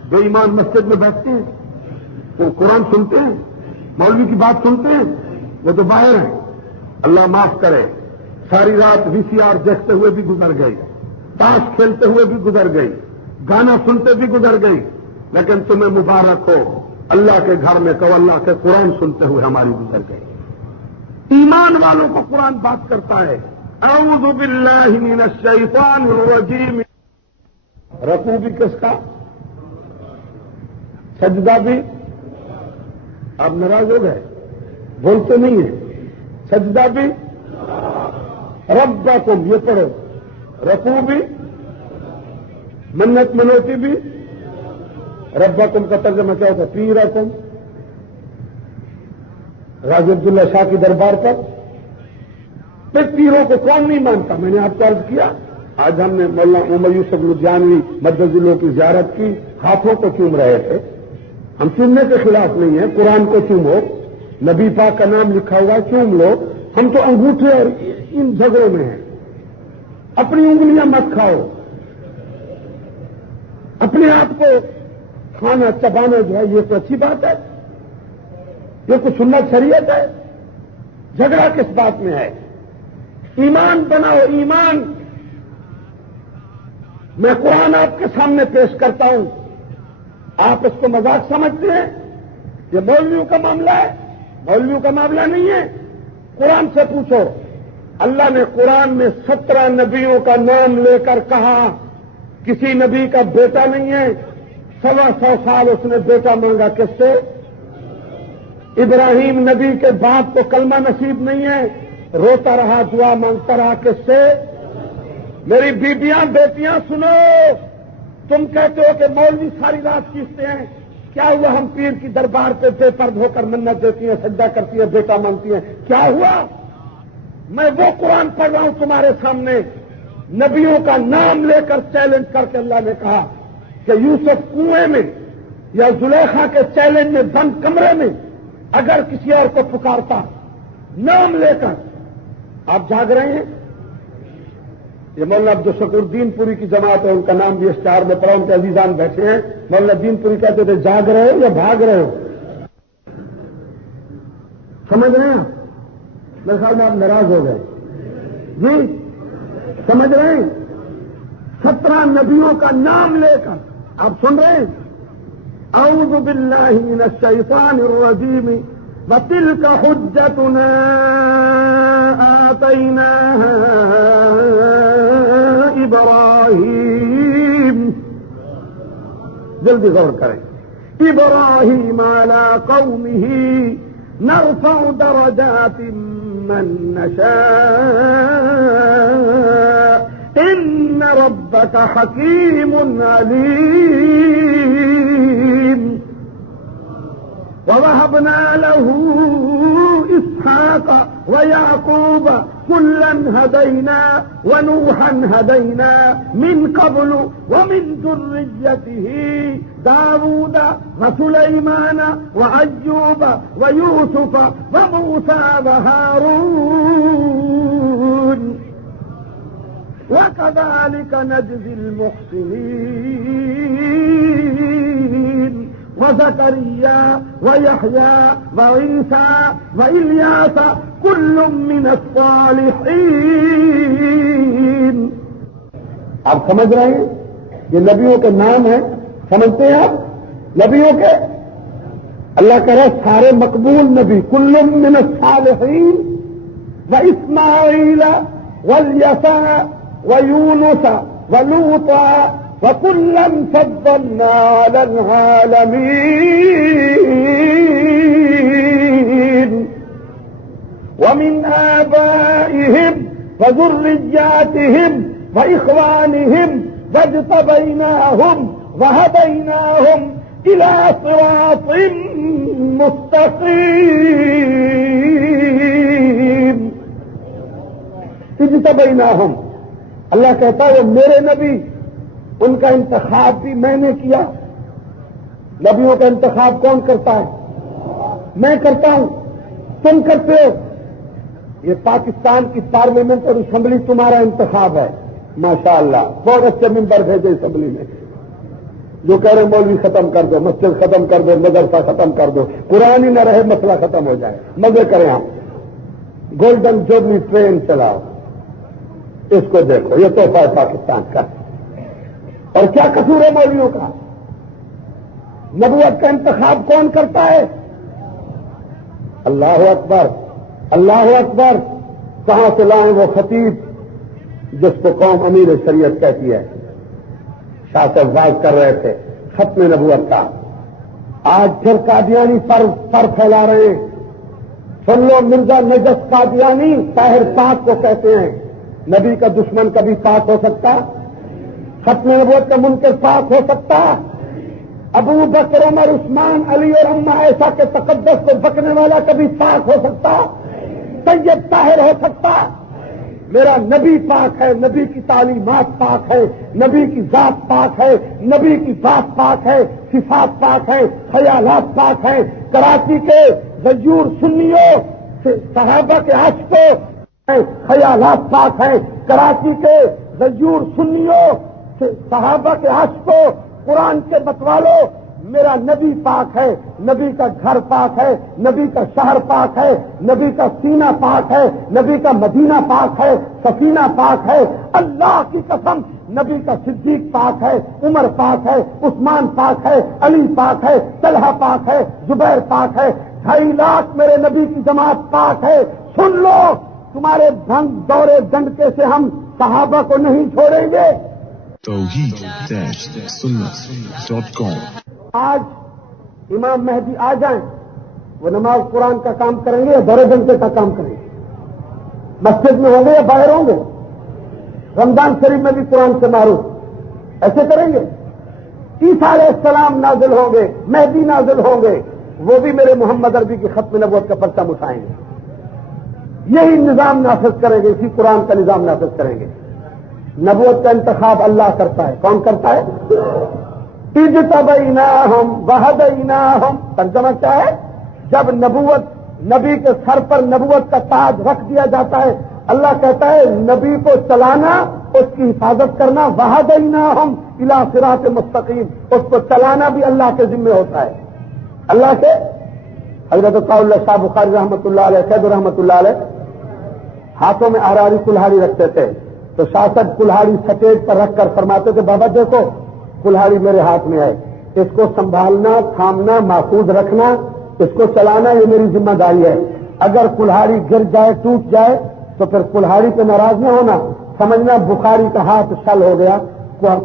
جو ایمان مسجد میں بیٹھتے ہیں وہ قرآن سنتے ہیں, مولوی کی بات سنتے ہیں, وہ تو باہر ہیں. اللہ معاف کرے, ساری رات VCR دیکھتے ہوئے بھی گزر گئی, تاش کھیلتے ہوئے بھی گزر گئی, گانا سنتے بھی گزر گئی. لیکن تمہیں مبارک ہو, اللہ کے گھر میں کہو اللہ کے قرآن سنتے ہوئے ہماری گزر گئی. ایمان والوں کو قرآن بات کرتا ہے. اعوذ باللہ من الشیطان الرجیم. رکوع بھی کس کا؟ سجدہ بھی. آپ ناراض ہو گئے, بولتے نہیں ہیں. سجدہ بھی, ربکم یہ پڑھو. رکوع بھی, منت منوتی بھی. ربکم کا ترجمہ کیا ہوتا ہے؟ پیرکم. غازی عبداللہ شاہ کی دربار پر پھر پیروں کو کون نہیں مانتا؟ میں نے آپ کو عرض کیا, آج ہم نے مولانا عمر یوسف لدھیانوی مدذلوں کی زیارت کی, ہاتھوں کو چوم رہے تھے. ہم چومنے کے خلاف نہیں ہیں, قرآن کو چومو, نبی پاک کا نام لکھا ہوا چوم لو. ہم تو انگوٹھے اور ان جھگڑوں میں ہیں. اپنی انگلیاں مت کھاؤ, اپنے آپ کو کھانا چبانا جو ہے یہ تو اچھی بات ہے, یہ کوئی سنت شریعت ہے. جھگڑا کس بات میں ہے؟ ایمان بناؤ, ایمان. میں قرآن آپ کے سامنے پیش کرتا ہوں, آپ اس کو مذاق سمجھتے ہیں. یہ مولویوں کا معاملہ ہے, مولویوں کا معاملہ نہیں ہے. قرآن سے پوچھو. اللہ نے قرآن میں 17 نبیوں کا نام لے کر کہا کسی نبی کا بیٹا نہیں ہے. 125 سال اس نے بیٹا مانگا. کس سے؟ ابراہیم نبی کے باپ کو کلمہ نصیب نہیں ہے, روتا رہا, دعا مانگتا رہا. کس سے؟ میری بیٹیاں بیٹیاں سنو, تم کہتے ہو کہ مولوی ساری رات کھینچتے ہیں. کیا ہوا؟ ہم پیر کی دربار پہ بے پرد ہو کر منت دیتی ہیں, سجدہ کرتی ہیں, بیٹا مانگتی ہیں. کیا ہوا؟ میں وہ قرآن پڑھ رہا ہوں تمہارے سامنے, نبیوں کا نام لے کر چیلنج کر کے اللہ نے کہا کہ یوسف کنویں میں یا زلیخا کے چیلنج میں بند کمرے میں اگر کسی اور کو پکارتا نام لے کر. آپ جاگ رہے ہیں؟ یہ مولانا عبدالشکور دین پوری کی جماعت ہے, ان کا نام بھی اشتہار میں پڑا, ان کے عزیزان بیٹھے ہیں. مولانا دین پوری کہتے تھے جاگ رہے ہو یا بھاگ رہے ہو؟ سمجھ رہے ہیں؟ میرے خیال میں آپ ناراض ہو گئے جی. سمجھ رہے ہیں؟ 17 نبیوں کا نام لے کر آپ سن رہے ہیں. اعوذ باللہ من الشیطان الرجیم وتلک حجتنا آتیناہا ابراہیم. جلدی غور کریں. ابراہیم علی قومہ نرفع درجات من نشاء ان ربک حکیم علیم. ووهبنا له اسحاق ويعقوب كلا هدينا ونوحا هدينا من قبل ومن ذريته داود وسليمان وأيوب ويوسف وموسى وهارون وكذلك نجزي المحسنين وزكريا ويحيى وعيسى وإلياس كل من الصالحين. آپ سمجھ رہے ہیں یہ نبیوں کے نام ہیں؟ سمجھتے ہیں آپ نبیوں کے؟ اللہ کہہ رہا ہے سارے مقبول نبی کل من الصالحین واسماعیل والیسع ویونس ولوطا وكلا فضلنا على العالمين ومن آبائهم وذرياتهم وإخوانهم واجتبيناهم وهديناهم إلى صراط مستقيم. اجتبيناهم اللہ کہتا ہے وہ میرے نبی، ان کا انتخاب بھی میں نے کیا. نبیوں کا انتخاب کون کرتا ہے؟ میں کرتا ہوں، تم کرتے ہو. یہ پاکستان کی پارلیمنٹ اور اسمبلی تمہارا انتخاب ہے. ماشاءاللہ بہت اچھے ممبر بھیجے اسمبلی میں جو کہہ رہے مولوی ختم کر دو، مسجد ختم کر دو، مدرسہ ختم کر دو، قرآن ہی نہ رہے مسئلہ ختم ہو جائے. مزے کریں آپ، گولڈن جوبلی ٹرین چلاؤ. اس کو دیکھو، یہ تحفہ ہے پاکستان کا. اور کیا قصور ہے مولویوں کا؟ نبوت کا انتخاب کون کرتا ہے؟ اللہ اکبر، اللہ اکبر. کہاں سے لائیں وہ خطیب جس کو قوم امیر شریعت کہتی ہے؟ شاہ صاحب واز کر رہے تھے ختم نبوت کا. آج پھر قادیانی پر پھیلا رہے ہیں. سن لو، مرزا نجف قادیانی طاہر پاک کو کہتے ہیں. نبی کا دشمن کبھی پاک ہو سکتا؟ ختم نبوت کا منکر پاک ہو سکتا؟ ابو بکر عمر عثمان علی اور اما عائشہ کے تقدس کو بکنے والا کبھی پاک ہو سکتا؟ سید طاہر ہو سکتا؟ میرا نبی پاک ہے، نبی کی تعلیمات پاک ہے، نبی کی ذات پاک ہے، نبی کی بات پاک ہے، صفات پاک ہے، خیالات پاک ہیں. کراچی کے غیور سنیوں صحابہ کے عاشقوں خیالات پاک ہیں. کراچی کے غیور سنیوں صحابہ کے عاشقوں قرآن کے بتوالو، میرا نبی پاک ہے. نبی کا گھر پاک ہے، نبی کا شہر پاک ہے، نبی کا سینہ پاک ہے، نبی کا مدینہ پاک ہے، سفینہ پاک ہے. اللہ کی قسم نبی کا صدیق پاک ہے، عمر پاک ہے، عثمان پاک ہے، علی پاک ہے، طلحہ پاک ہے، زبیر پاک ہے. 2.5 لاکھ میرے نبی کی جماعت پاک ہے. سن لو، تمہارے بھنگ دورے ڈنڈکے سے ہم صحابہ کو نہیں چھوڑیں گے. توحید-سنت.com. آج امام مہدی آ جائیں، وہ نماز قرآن کا کام کریں گے یا دورے ڈنڈکے کا کام کریں گے؟ مسجد میں ہوں گے یا باہر ہوں گے؟ رمضان شریف میں بھی قرآن سے معروف ایسے کریں گے؟ عیسیٰ علیہ السلام نازل ہوں گے، مہدی نازل ہوں گے، وہ بھی میرے محمد عربی کی ختم نبوت کا پرچم اٹھائیں گے. یہی نظام نافذ کریں گے، اسی قرآن کا نظام نافذ کریں گے. نبوت کا انتخاب اللہ کرتا ہے. کون کرتا ہے؟ اجتبیناہم وہدیناہم. ترجمہ کیا ہے؟ جب نبوت، نبی کے سر پر نبوت کا تاج رکھ دیا جاتا ہے، اللہ کہتا ہے نبی کو چلانا، اس کی حفاظت کرنا. وہدیناہم الی صراط مستقیم، اس کو چلانا بھی اللہ کے ذمہ ہوتا ہے. اللہ کے حضرت اللہ شاہ بخاری رحمۃ اللہ علیہ، سید رحمۃ اللہ علیہ ہاتھوں میں آراری کلہاڑی رکھتے تھے. تو شاہ صاحب کلہاڑی سٹیج پر رکھ کر فرماتے تھے بابا دیکھو کلہاڑی میرے ہاتھ میں ہے، اس کو سنبھالنا، تھامنا، محفوظ رکھنا، اس کو چلانا یہ میری ذمہ داری ہے. اگر کلہاڑی گر جائے، ٹوٹ جائے تو پھر کلہاڑی پہ ناراض نہ ہونا، سمجھنا بخاری کا ہاتھ شل ہو گیا،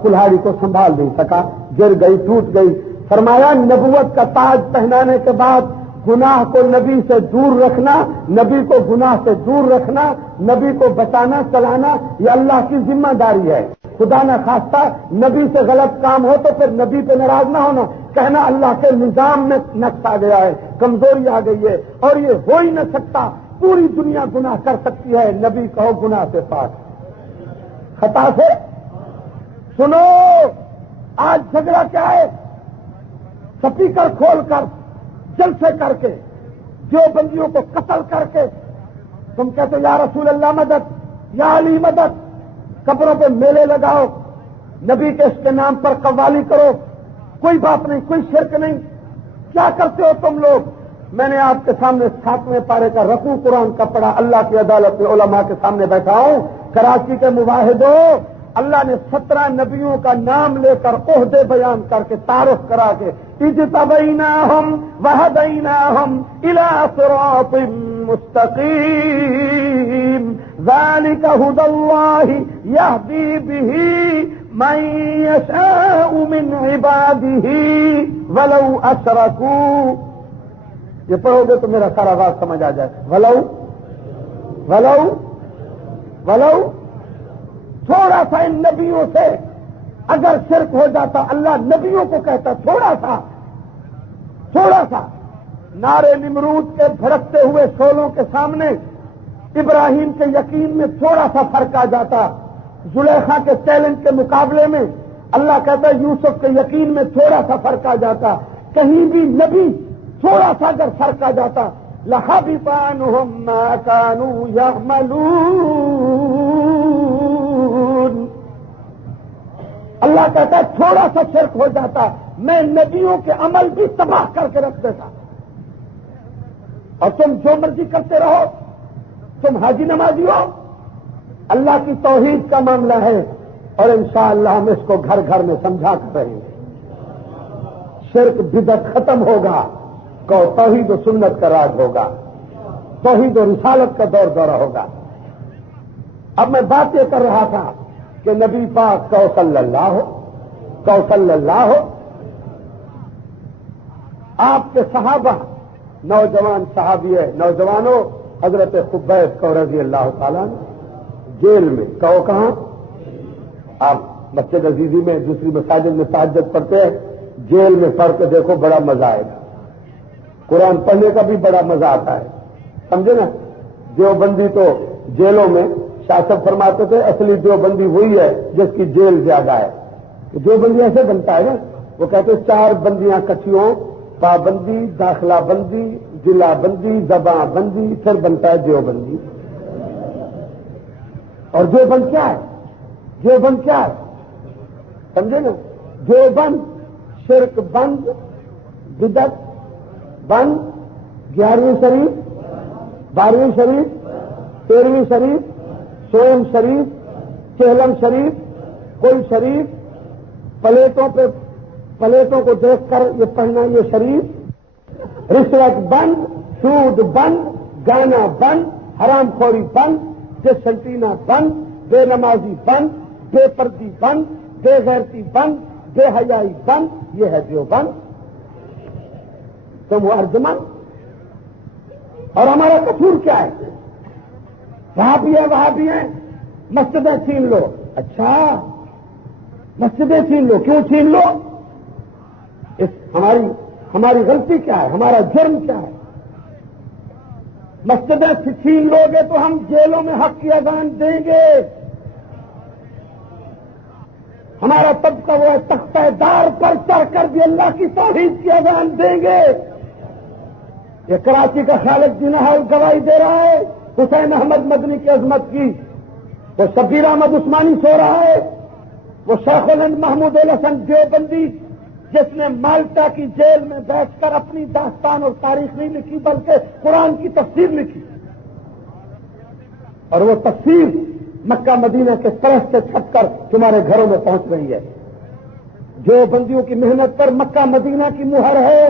کلہاڑی کو سنبھال نہیں سکا، گر گئی، ٹوٹ گئی. فرمایا نبوت کا تاج پہنانے کے بعد گناہ کو نبی سے دور رکھنا، نبی کو گناہ سے دور رکھنا، نبی کو بچانا، چلانا، یہ اللہ کی ذمہ داری ہے. خدا نہ خواستہ نبی سے غلط کام ہو تو پھر نبی پہ ناراض نہ ہونا، کہنا اللہ کے نظام میں نقص آ گیا ہے، کمزوری آ گئی ہے، اور یہ ہو ہی نہ سکتا پوری دنیا گناہ کر سکتی ہے، نبی کہو گناہ سے پاک، خطا سے۔ سنو آج جھگڑا کیا ہے؟ سپیکر کھول کر جلسے کر کے جو بندیوں کو قتل کر کے تم کہتے یا رسول اللہ مدد، یا علی مدد، قبروں پہ میلے لگاؤ، نبی کے اس کے نام پر قوالی کرو، کوئی بات نہیں، کوئی شرک نہیں، کیا کرتے ہو تم لوگ؟ میں نے آپ کے سامنے 7ویں پارے کا رکوع قرآن کا پڑھا، اللہ کی عدالت میں علماء کے سامنے بیٹھا ہوں، کراچی کے مواحدوں، اللہ نے 17 نبیوں کا نام لے کر عہدے بیان کر کے تعارف کرا کے اجتبیناہم وہدیناہم الی صراط مستقیم ذالک ھدی اللہ یہدی بہ من یشاء من عبادہ ولو اشرکوا۔ یہ پڑھو گے تو میرا سارا بات سمجھ آ جائے۔ ولو تھوڑا سا ان نبیوں سے اگر شرک ہو جاتا، اللہ نبیوں کو کہتا تھوڑا سا نارے نمرود کے بھڑکتے ہوئے شعلوں کے سامنے ابراہیم کے یقین میں تھوڑا سا فرق آ جاتا، زلیخا کے چیلنج کے مقابلے میں اللہ کہتا ہے یوسف کے یقین میں تھوڑا سا فرق آ جاتا، کہیں بھی نبی تھوڑا سا اگر فرق آ جاتا لَحَبِطَ عَنْهُمْ مَا كَانُوا يَعْمَلُونَ۔ اللہ کہتا ہے تھوڑا سا شرک ہو جاتا میں نبیوں کے عمل بھی تباہ کر کے رکھ دیتا، اور تم جو مرضی کرتے رہو، تم حاجی نمازی ہو، اللہ کی توحید کا معاملہ ہے، اور انشاءاللہ ہم اس کو گھر گھر میں سمجھا کر رہے ہیں۔ شرک بدعت ختم ہوگا، توحید و سنت کا راج ہوگا، توحید و رسالت کا دور دورہ ہوگا۔ اب میں بات یہ کر رہا تھا کہ نبی پاک کو صلی اللہ ہو، آپ کے صحابہ، نوجوان صحابی ہے، نوجوانوں، حضرت خبیب کو رضی اللہ تعالیٰ جیل میں، کہو کہاں؟ آپ مسجد عزیزی میں، دوسری مساجد میں تہجد پڑھتے ہیں، جیل میں پڑھ کے دیکھو بڑا مزہ آئے گا، قرآن پڑھنے کا بھی بڑا مزہ آتا ہے، سمجھے نا؟ دیوبندی تو جیلوں میں، شاہ صاحب فرماتے تھے اصلی دیوبندی وہی ہے جس کی جیل زیادہ ہے۔ دیوبندی ایسے بنتا ہے نا، وہ کہتے ہیں 4 بندیاں کچھیوں، پابندی، داخلہ بندی، ضلع بندی، زباں بندی، پھر بنتا ہے دیوبندی۔ اور دیوبند کیا ہے؟ دیوبند کیا ہے سمجھے نا؟ دیوبند شرک بند، بدعت بند، 11ویں شریف، 12ویں شریف، 13ویں شریف، سوم شریف، چہلم شریف، کوئی شریف، پلیٹوں کو دیکھ کر یہ پڑھنا یہ شریف، رشوت بند، سود بند، گانا بند، حرام خوری بند، ڈسنٹینا بند، بے نمازی بند، بے پردی بند، بے غیرتی بند، بے حیائی بند، یہ ہے دیوبند۔ تم وہ ارجمن، اور ہمارا قصور کیا ہے؟ وہاں بھی ہیں، مسجدیں چھین لو۔ اچھا مسجدیں چھین لو، کیوں چھین لو؟ ہماری غلطی کیا ہے؟ ہمارا جرم کیا ہے؟ مسجدیں چھین لو گے تو ہم جیلوں میں حق کی اذان دیں گے۔ ہمارا طبقہ وہ ہے تختہ دار پر چڑھ کر بھی اللہ کی توحید کی اذان دیں گے۔ یہ کراچی کا خالد جی نہال گواہی دے رہا ہے، حسین احمد مدنی کی عظمت کی، وہ شبیر احمد عثمانی سو رہا ہے، وہ شیخ الہند محمود الحسن دیوبندی جس نے مالٹا کی جیل میں بیٹھ کر اپنی داستان اور تاریخ نہیں لکھی بلکہ قرآن کی تفسیر لکھی، اور وہ تفسیر مکہ مدینہ کے طرف سے چھپ کر تمہارے گھروں میں پہنچ رہی ہے۔ جو بندیوں کی محنت پر مکہ مدینہ کی مہر ہے،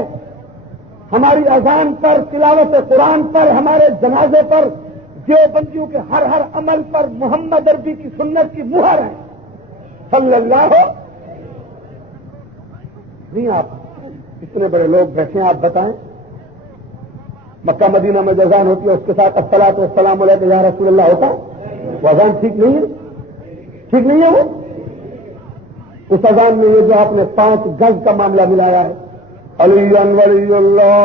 ہماری اذان پر، تلاوت قرآن پر، ہمارے جنازے پر، جو بندیوں کے ہر عمل پر محمد عربی کی سنت کی مہر ہے صلی اللہ ہو۔ نہیں، آپ اتنے بڑے لوگ بیٹھے ہیں، آپ بتائیں مکہ مدینہ میں جو اذان ہوتی ہے اس کے ساتھ الصلاۃ والسلام علیک یا رسول اللہ ہوتا ہے، وہ اذان ٹھیک نہیں ہے؟ ٹھیک نہیں ہے وہ؟ اس اذان میں یہ جو آپ نے 5 گز کا معاملہ ملایا ہے، علی ولی اللہ،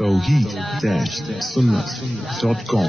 Tawheed-sunnah.com।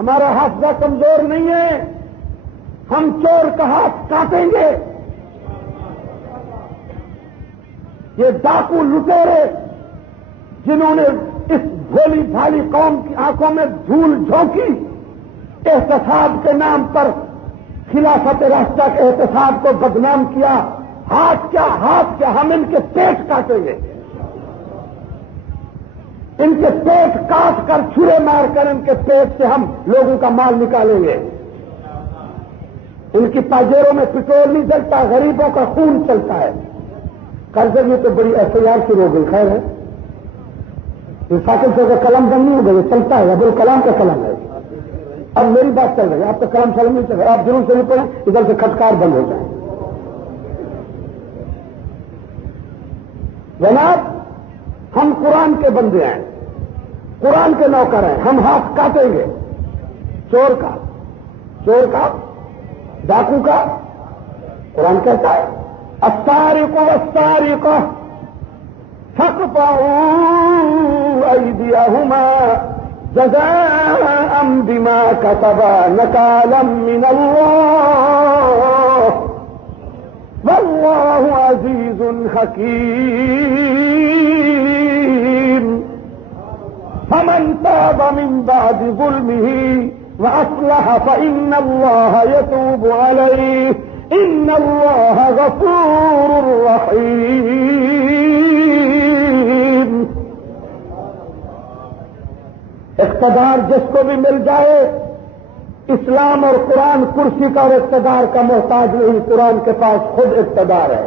ہمارا حافظہ کمزور نہیں ہے، ہم چور کا ہاتھ کاٹیں گے۔ یہ ڈاکو لٹیرے جنہوں نے اس بھولی بھالی قوم کی آنکھوں میں دھول جھونکی، احتساب کے نام پر خلافت راستہ کے احتساب کو بدنام کیا، ہاتھ کیا ہم ان کے پیٹ کاٹیں گے، ان کے پیٹ کاٹ کر چھرے مار کر ان کے پیٹ سے ہم لوگوں کا مال نکالیں گے۔ ان کی پاجیروں میں پٹرول نہیں چلتا، غریبوں کا خون چلتا ہے۔ قرضے میں تو بڑی FIR شروع ہو گئی، خیر ہے، یہ ساکل سے قلم بند نہیں ہو گئی، چلتا ہے، ابو الکلام کا قلم ہے۔ اب میری بات چل رہی ہے، آپ کا کلام سلم نہیں چل رہا، آپ ضرور سے نہیں پڑھیں، ادھر سے کھٹکار بند ہو جائیں۔ جناب ہم قرآن کے بندے ہیں، قرآن کے نوکر ہیں، ہم ہاتھ کاٹیں گے چور کا ڈاکو کا۔ قرآن کہتا ہے السارق والسارق فاقطعوا أيديهما جزاء بما كسبا نكالا من الله والله عزيز حكيم فمن تاب من بعد ظلمه وأصلح فإن الله يتوب عليه إن الله غفور رحيم۔ اقتدار جس کو بھی مل جائے، اسلام اور قرآن کرسی کا اور اقتدار کا محتاج نہیں، قرآن کے پاس خود اقتدار ہے،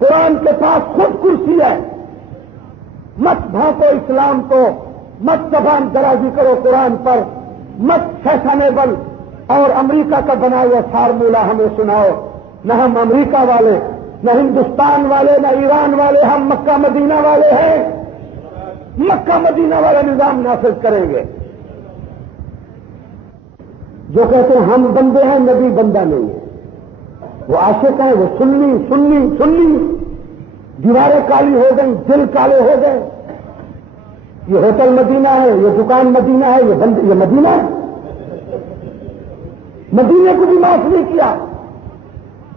قرآن کے پاس خود کرسی ہے۔ مت بھاکو اسلام کو، مت زبان درازی کرو قرآن پر، مت فیشنیبل اور امریکہ کا بنا ہوا فارمولہ ہمیں سناؤ۔ نہ ہم امریکہ والے، نہ ہندوستان والے، نہ ایران والے، ہم مکہ مدینہ والے ہیں، مکہ مدینہ والا نظام نافذ کریں گے۔ جو کہتے ہیں ہم بندے ہیں، نبی بندہ نہیں ہے، وہ عاشق ہیں، وہ سنی دیواریں کالی ہو گئی، دل کالے ہو گئے۔ یہ ہوٹل مدینہ ہے، یہ دکان مدینہ ہے، یہ مدینہ ہے، مدینے کو بھی معاف نہیں کیا۔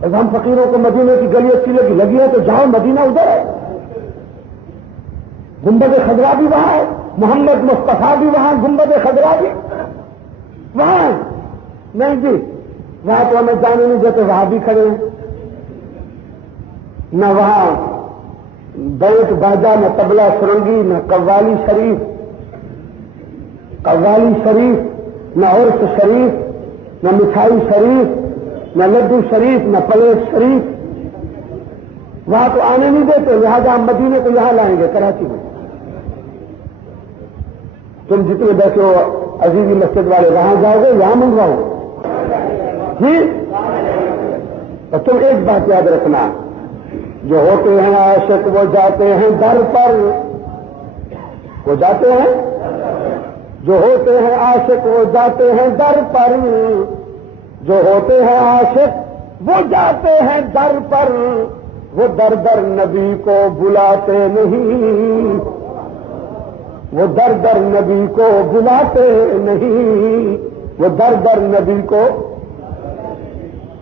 ہم فقیروں کو مدینے کی گلی اچھی لگی ہے تو جاؤ، مدینہ ادھر ہے، گنبد خضرا بھی وہاں ہے، محمد مصطفیٰ بھی وہاں، گنبد خضرا بھی وہاں ہے۔ نہیں جی، وہاں تو ہمیں جانے نہیں دیتے، وہاں بھی کھڑے ہیں، نہ وہاں بیت باجا، نہ طبلہ سرنگی، نہ قوالی شریف، نہ عرس شریف، نہ مٹھائی شریف، نہ لڈو شریف، نہ پلیٹ شریف، وہاں تو آنے نہیں دیتے، لہذا ہم مدینے کو یہاں لائیں گے، کراچی میں۔ تم جتنے بیٹھے ہو عزیزی مسجد والے، وہاں جاؤ گے، یہاں منگواؤ جی۔ اور تم ایک بات یاد رکھنا، جو ہوتے ہیں عاشق وہ جاتے ہیں در پر، وہ جاتے ہیں، جو ہوتے ہیں عاشق وہ جاتے ہیں در پر، جو ہوتے ہیں عاشق وہ جاتے ہیں در پر، وہ در در نبی کو بلاتے نہیں، وہ در در نبی کو بلاتے نہیں، وہ در در نبی کو۔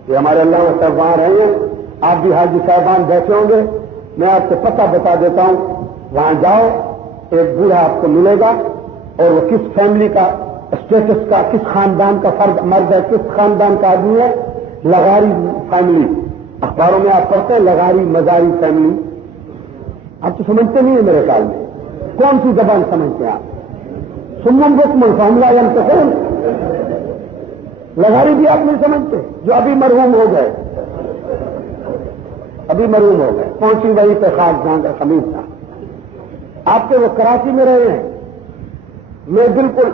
یہ ہمارے اللہ صاحب وہاں رہے ہیں، آپ بھی حاجی صاحبان بیٹھے ہوں گے، میں آپ کو پتہ بتا دیتا ہوں، وہاں جاؤ، ایک بوڑھا آپ کو ملے گا، اور وہ کس فیملی کا اسٹیٹس کا، کس خاندان کا فرد مرد ہے، کس خاندان کا آدمی ہے، لغاری فیملی، اخباروں میں آپ پڑھتے ہیں لغاری مزاری فیملی، آپ تو سمجھتے نہیں ہیں میرے خیال میں، کون سی زبان سمجھتے ہیں آپ؟ سمن رکم فیملا ینتقون، لغاری بھی آپ نہیں سمجھتے، جو ابھی مرحوم ہو گئے، پہنچی وہی پہ خاص جہاں کا خمیر تھا، آپ کے وہ کراچی میں رہے ہیں، میں بالکل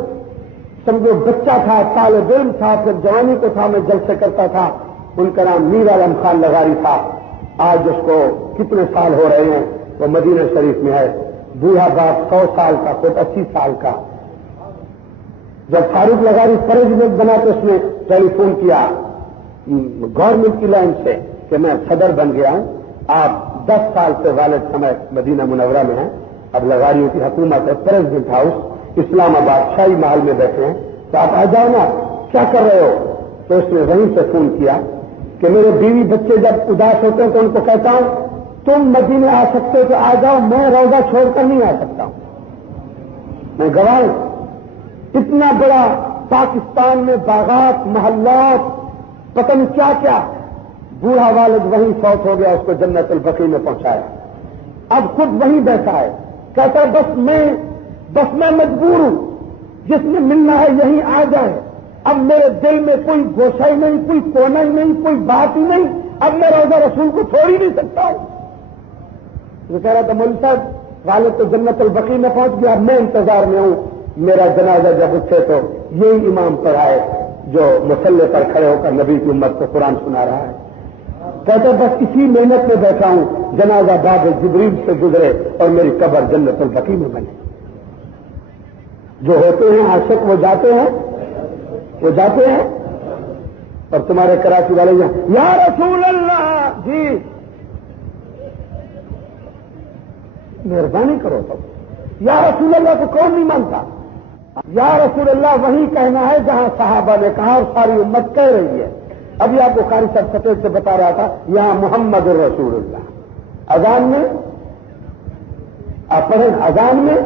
سمجھو بچہ تھا، طالب علم تھا، پھر جوانی کو تھا، میں جلسے کرتا تھا، ان کا نام میر عالم خان لغاری تھا، آج اس کو کتنے سال ہو رہے ہیں، وہ مدینہ شریف میں ہے، بوڑھا باپ 100 سال کا، خود 80 سال کا۔ جب فاروق لغاری پریزیڈنٹ بنا تو اس نے ٹیلی فون کیا گورنمنٹ کی لائن سے کہ میں صدر بن گیا ہوں، آپ 10 سال سے والد سمیت مدینہ منورہ میں ہیں، اب لغاریوں کی حکومت ہے، پریزیڈنٹ ہاؤس اسلام آباد شاہی محل میں بیٹھے ہیں، تو آپ آ جاؤ نا، کیا کر رہے ہو؟ تو اس نے وہیں سے فون کیا کہ میرے بیوی بچے جب اداس ہوتے ہیں تو ان کو کہتا ہوں تم مدینے آ سکتے ہو تو آ جاؤ، میں روزہ چھوڑ کر نہیں آ سکتا ہوں۔ میں گواہ ہوں، اتنا بڑا پاکستان میں باغات، محلات، پتہ نہیں کیا کیا، بوڑھا والد وہیں فوت ہو گیا، اس کو جنت البقیع میں پہنچایا، اب خود وہیں بیٹھا ہے، کہتا ہے بس میں مجبور ہوں، جس نے ملنا ہے یہیں آ جائے، اب میرے دل میں کوئی گوشہ ہی نہیں، کوئی کونا ہی نہیں، کوئی بات ہی نہیں، اب میں روزہ رسول کو چھوڑ ہی نہیں سکتا ہوں۔ وہ کہہ رہا تھا مولوی صاحب والد تو جنت البقیع میں پہنچ گیا، میں انتظار میں ہوں، میرا جنازہ جب اٹھے تو یہی امام پر آئے جو مصلی پر کھڑے ہو کر نبی کی امت کو قرآن سنا رہا ہے۔ کہتا بس اسی محنت میں بیٹھا ہوں، جنازہ باب جبریل سے گزرے اور میری قبر جنت البقیع میں بنے۔ جو ہوتے ہیں عاشق وہ جاتے ہیں، اور تمہارے کراچی والے یا رسول اللہ جی مہربانی کرو، تو یا رسول اللہ کو کون نہیں مانتا؟ یا رسول اللہ وہی کہنا ہے جہاں صحابہ نے کہا اور ساری امت کہہ رہی ہے۔ ابھی آپ کو قاری صاحب سفید سے بتا رہا تھا، یہاں محمد الرسول اللہ اذان میں آپ پڑھیں، اذان میں،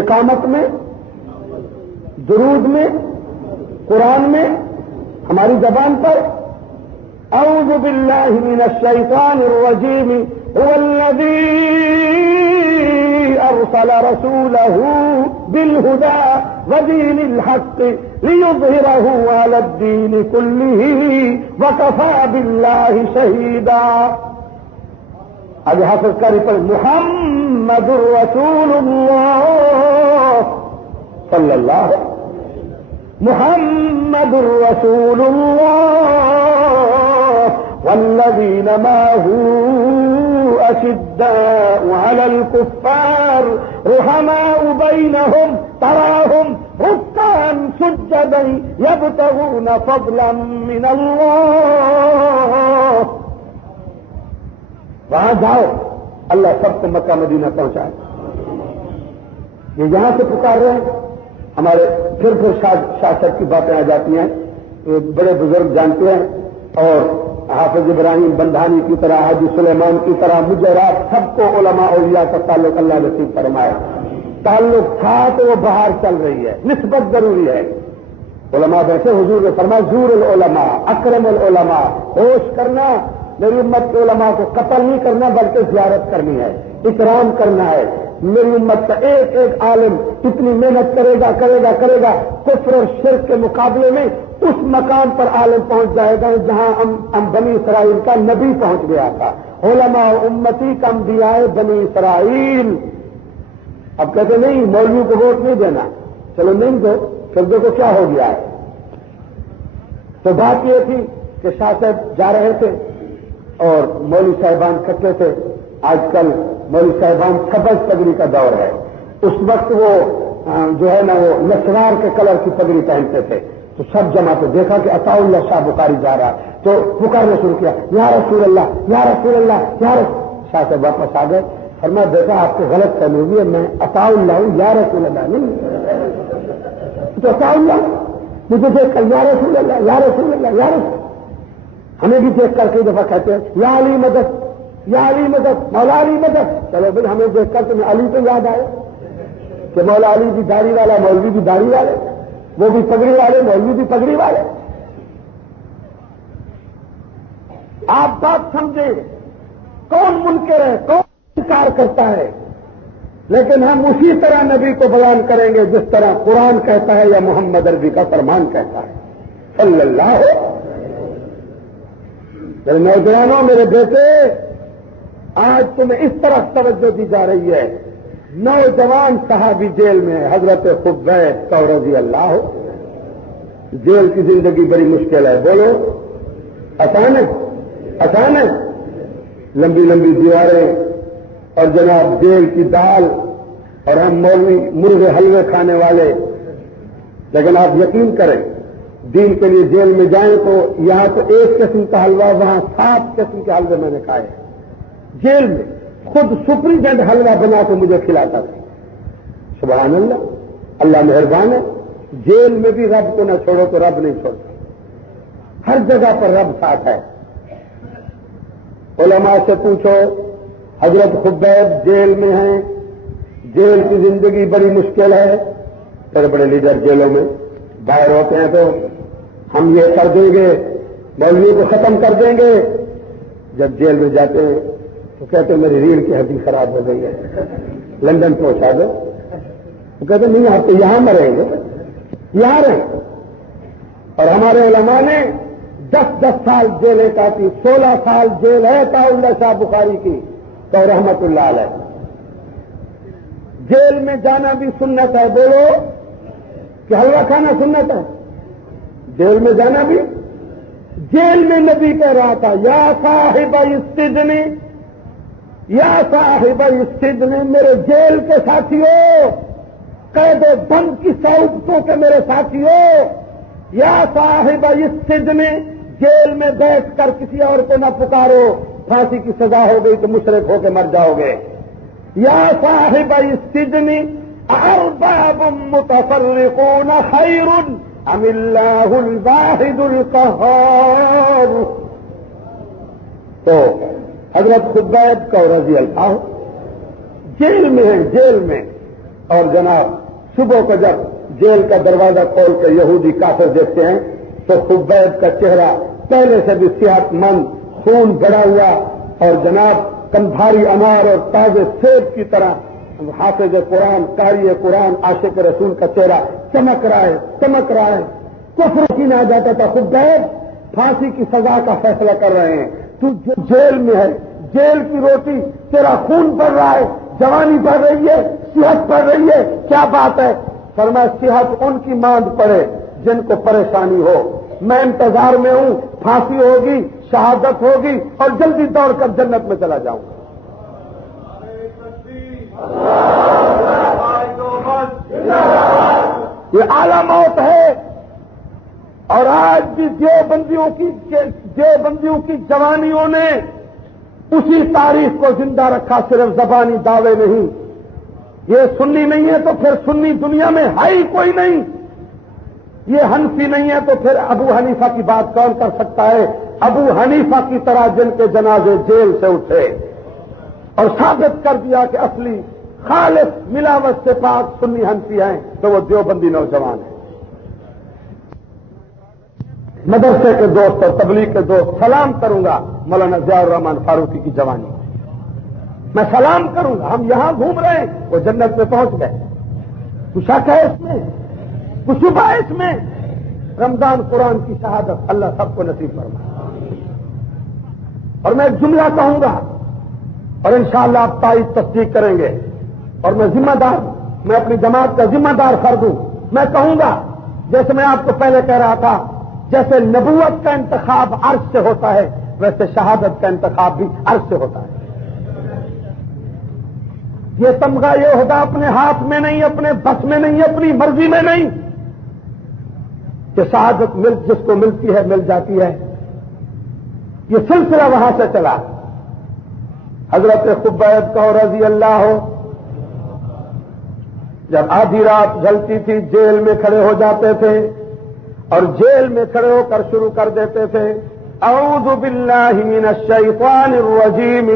اقامت میں، درود میں، قرآن میں، ہماری زبان پر اعوذ باللہ من الشیطان الرجیم هو الذی ارسل رسولہ بالہدى ودین الحق لیظہرہ علی الدین کلہ وکفی باللہ شہیدا۔ اب حافظ کاری پر محمد رسول اللہ صلی اللہ علیہ محمد رسول اللہ والذین معه اشداء علی الکفار رحماء بینہم تراہم رکعا سجدا یبتغون فضلا من اللہ۔ وہاں جاؤ، اللہ سب کو مکہ مدینہ پہنچائے۔ یہ یہاں سے پکار رہے ہیں، ہمارے پھر شاہ کی باتیں آ جاتی ہیں، بڑے بزرگ جانتے ہیں، اور حافظ ابراہیم بندھانی کی طرح، حاجی سلیمان کی طرح، مجھے رات سب کو علماء اولیاء کا تعلق اللہ نصیب فرمائے۔ تعلق تھا تو وہ باہر چل رہی ہے، نسبت ضروری ہے۔ علماء بیٹھے، حضور نے فرمایا زور العلماء اکرم العلماء، ہوش کرنا، میری امت کے علماء کو قتل نہیں کرنا بلکہ زیارت کرنی ہے، اکرام کرنا ہے۔ میری امت کا ایک ایک عالم اتنی محنت کرے گا کفر اور شرک کے مقابلے میں اس مقام پر عالم پہنچ جائے گا جہاں ہم بنی اسرائیل کا نبی پہنچ گیا تھا۔ علماء امتی کا انبیاء بنی اسرائیل۔ اب کہتے نہیں مولوی کو ووٹ نہیں دینا، چلو نہیں دو، پھر دیکھو کیا ہو گیا ہے۔ تو بات یہ تھی کہ شاہ صاحب جا رہے تھے اور مولوی صاحبان کھٹے تھے۔ آج کل مولوی صاحبان سبز پگڑی کا دور ہے، اس وقت وہ جو ہے نا وہ نسوار کے کلر کی پگڑی پہنتے تھے، تو سب جمع تو دیکھا کہ عطاء اللہ شاہ بخاری جا رہا، تو پکارنا شروع کیا یا رسول اللہ یا رسول اللہ یا رسول۔ شاہ صاحب واپس آ گئے، فرمایا بیٹا آپ کو غلط فہمی ہوئی ہے، میں عطاء اللہ ہوں، یا رسول اللہ نہیں، تو عطاء اللہ مجھے دیکھ کر یا رسول اللہ یا رسول اللہ یا رسول۔ ہمیں بھی دیکھ کر کئی دفعہ کہتے ہیں یا علی مدد یا علی مدد، مولا علی مدد۔ چلو بھائی ہمیں دیکھ کر تمہیں علی تو یاد آئے کہ مولا علی بھی داڑھی والا، مولوی بھی داڑھی والے، وہ بھی پگڑی والے، مولوی بھی پگڑی والے۔ آپ بات سمجھیں، کون منکر ہے، کون انکار کرتا ہے، لیکن ہم اسی طرح نبی کو بیان کریں گے جس طرح قرآن کہتا ہے یا محمد عربی کا فرمان کہتا ہے صلی اللہ علیہ وسلم۔ میرے نوجوانوں، میرے بیٹے، آج تمہیں اس طرح توجہ دی جا رہی ہے۔ نوجوان صحابی جیل میں، حضرت خبیب رضی اللہ عنہ۔ جیل کی زندگی بڑی مشکل ہے، بولو آسان ہے؟ آسان ہے؟ لمبی لمبی دیواریں اور جناب جیل کی دال، اور ہم مولوی مرغے حلوے کھانے والے۔ لیکن آپ یقین کریں، دین کے لیے جیل میں جائیں تو یہاں تو ایک قسم کا حلوہ، وہاں 7 قسم کے حلوے میں نے کھائے۔ جیل میں خود سپرنٹینڈنٹ حلوہ بنا تو مجھے کھلاتا تھا۔ سبحان اللہ، اللہ مہربان ہے۔ جیل میں بھی رب کو نہ چھوڑو تو رب نہیں چھوڑتا، ہر جگہ پر رب ساتھ ہے۔ علماء سے پوچھو، حضرت خبیب جیل میں ہیں، جیل کی زندگی بڑی مشکل ہے، بڑے بڑے لیڈر جیلوں میں باہر ہوتے ہیں تو ہم یہ کر دیں گے، مولوی کو ختم کر دیں گے، جب جیل میں جاتے ہیں تو کہتے ہیں میری ریڑھ کی ہڈی خراب ہو گئی ہے، لندن پہنچا دو۔ وہ کہتے ہیں نہیں آپ تو یہاں مریں گے، یہاں رہیں۔ اور ہمارے علماء نے 10 سال جیلیں کاٹی، 16 سال جیل ہے طاؤلہ شاہ بخاری کی تو رحمت اللہ علیہ۔ جیل میں جانا بھی سنت ہے، بولو کہ حلوہ کھانا سنت ہے، جیل میں جانا بھی۔ جیل میں نبی کہہ رہا تھا یا صاحب السجن، یا صاحب السجن، میرے جیل کے ساتھیوں، قید و بند کی صعوبتوں کے میرے ساتھیوں، یا صاحب السجن، جیل میں بیٹھ کر کسی اور کو نہ پکارو، پھانسی کی سزا ہو گئی تو مشرک ہو کے مر جاؤ گے۔ یا صاحب السجن ارباب متفرقون خیر ام اللہ الواحد القہار۔ تو حضرت خبیب کا رضی اللہ جیل میں ہیں، جیل میں، اور جناب صبح کو جب جیل کا دروازہ کھول کے یہودی کافر دیکھتے ہیں تو خبیب کا چہرہ پہلے سے بھی صحت مند، خون بڑا ہوا، اور جناب کندھاری انار اور تازے سیب کی طرح حافظ قرآن، قاری قرآن، عاشق رسول کا چہرہ چمک رہا ہے، چمک رہا ہے۔ کفر سینہ آ جاتا تھا، خبیب پھانسی کی سزا کا فیصلہ کر رہے ہیں، تو جو جیل میں ہے، جیل کی روٹی، تیرا خون پڑ رہا ہے، جوانی بڑھ رہی ہے، صحت بڑھ رہی ہے، کیا بات ہے؟ فرمایا صحت ان کی ماند پڑے جن کو پریشانی ہو، میں انتظار میں ہوں، پھانسی ہوگی، شہادت ہوگی اور جلدی دوڑ کر جنت میں چلا جاؤں۔ یہ اعلیٰ موت ہے، اور آج بھی دیوبندیوں کی جوانیوں نے اسی تاریخ کو زندہ رکھا، صرف زبانی دعوے نہیں۔ یہ سنی نہیں ہے تو پھر سنی دنیا میں ہے ہی کوئی نہیں، یہ حنفی نہیں ہے تو پھر ابو حنیفہ کی بات کون کر سکتا ہے؟ ابو حنیفہ کی طرح جن کے جنازے جیل سے اٹھے اور ثابت کر دیا کہ اصلی خالص ملاوٹ سے پاک سنی حنفی ہیں، تو وہ دیوبندی نوجوان ہیں۔ مدرسے کے دوست اور تبلیغ کے دوست، سلام کروں گا مولانا ضیاء الرحمان فاروقی کی جوانی، میں سلام کروں گا۔ ہم یہاں گھوم رہے ہیں، وہ جنت میں پہنچ گئے، کچھ شک ہے اس میں، کچھ شبہ ہے اس میں؟ رمضان قرآن کی شہادت اللہ سب کو نصیب فرمائے۔ اور میں ایک جملہ کہوں گا اور انشاءاللہ آپ تائید تصدیق کریں گے، اور میں ذمہ دار، میں اپنی جماعت کا ذمہ دار فرد ہوں، میں کہوں گا جیسے میں آپ کو پہلے کہہ رہا تھا، جیسے نبوت کا انتخاب عرش سے ہوتا ہے ویسے شہادت کا انتخاب بھی عرش سے ہوتا ہے۔ یہ تمغہ، یہ عہدہ اپنے ہاتھ میں نہیں، اپنے بس میں نہیں، اپنی مرضی میں نہیں، کہ شہادت جس کو ملتی ہے مل جاتی ہے۔ یہ سلسلہ وہاں سے چلا۔ حضرت خبیب کا رضی اللہ ہو، جب آدھی رات ڈھلتی تھی جیل میں کھڑے ہو جاتے تھے، اور جیل میں کھڑے ہو کر شروع کر دیتے تھے اعوذ باللہ من الشیطان الرجیم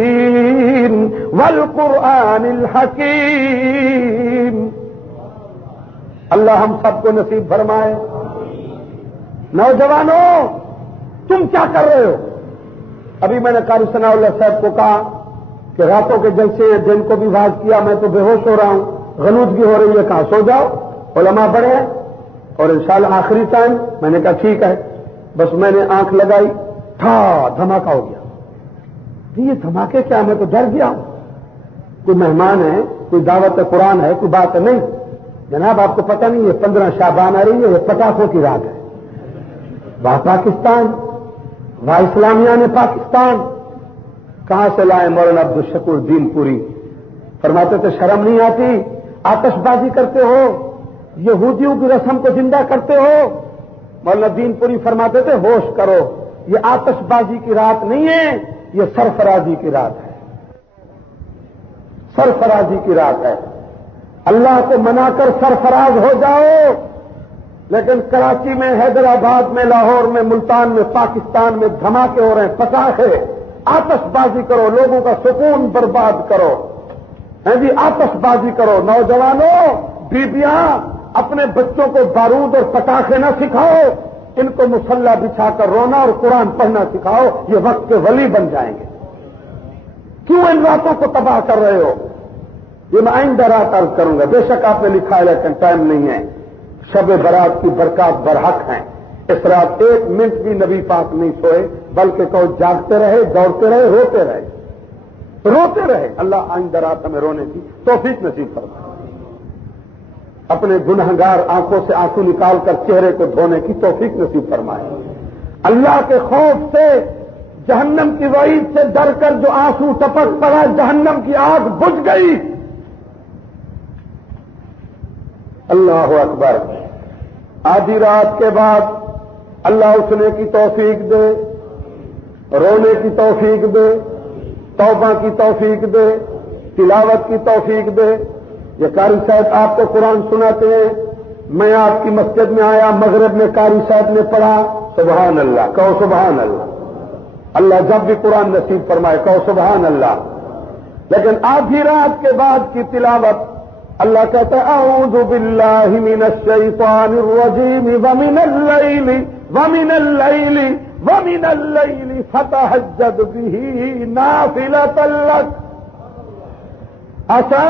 یاسین والقرآن الحکیم۔ اللہ ہم سب کو نصیب فرمائے۔ نوجوانوں، تم کیا کر رہے ہو؟ ابھی میں نے قاری ثناء اللہ صاحب کو کہا کہ راتوں کے جلسے دن کو بھی واز کیا، میں تو بے ہوش ہو رہا ہوں، غنودگی ہو رہی ہے، کہاں سو جاؤ، علماء بڑے ہیں اور انشاءاللہ آخری ٹائم۔ میں نے کہا ٹھیک ہے، بس میں نے آنکھ لگائی، دھماکہ ہو گیا۔ یہ دھماکے کیا؟ میں تو ڈر گیا ہوں، کوئی مہمان ہے، کوئی دعوت قرآن ہے، کوئی بات نہیں۔ جناب آپ کو پتہ نہیں، یہ 15 شعبان آ رہی ہے، یہ پٹاخوں کی رات ہے۔ واہ پاکستان، واہ اسلامیہ نے پاکستان، کہاں سے لائے مولانا عبدالشکور دین پوری؟ فرماتے تھے شرم نہیں آتی، آتش بازی کرتے ہو، یہودیوں کی رسم کو زندہ کرتے ہو۔ مولانا دین پوری فرماتے تھے ہوش کرو، یہ آتش بازی کی رات نہیں ہے، یہ سرفرازی کی رات ہے۔ سرفرازی کی رات ہے. اللہ کو منا کر سرفراز ہو جاؤ. لیکن کراچی میں، حیدرآباد میں، لاہور میں، ملتان میں، پاکستان میں دھماکے ہو رہے ہیں، پٹاخے، آتش بازی کرو، لوگوں کا سکون برباد کرو. جی آتش بازی کرو. نوجوانوں، بیبیاں، اپنے بچوں کو بارود اور پٹاخے نہ سکھاؤ. ان کو مسلح بچھا کر رونا اور قرآن پڑھنا سکھاؤ. یہ وقت کے ولی بن جائیں گے. کیوں ان راتوں کو تباہ کر رہے ہو؟ یہ میں آئندہ رات عرض کروں گا. بے شک آپ نے لکھا ہے لیکن ٹائم نہیں ہے. شب برات کی برکات برحق ہیں. اس رات 1 منٹ بھی نبی پاک نہیں سوئے، بلکہ کہو جاگتے رہے، دوڑتے رہے، روتے رہے، روتے رہے. اللہ آئندہ رات ہمیں رونے کی توفیق نصیب فرمائے. اپنے گنہگار آنکھوں سے آنسو نکال کر چہرے کو دھونے کی توفیق نصیب فرمائے. اللہ کے خوف سے، جہنم کی وعید سے ڈر کر جو آنسو ٹپک پڑا، جہنم کی آگ بجھ گئی. اللہ اکبر. آدھی رات کے بعد اللہ اٹھنے کی توفیق دے، رونے کی توفیق دے، توبہ کی توفیق دے، تلاوت کی توفیق دے. یہ قاری صاحب آپ کو قرآن سناتے ہیں. میں آپ کی مسجد میں آیا، مغرب میں قاری صاحب نے پڑھا، سبحان اللہ، کہو سبحان اللہ. اللہ جب بھی قرآن نصیب فرمائے کہو سبحان اللہ. لیکن آدھی رات کے بعد کی تلاوت اللہ کہتا ہے اعوذ باللہ من الشیطان الرجیم ومن اللیل فتہجد بہ نافلۃ لک عسى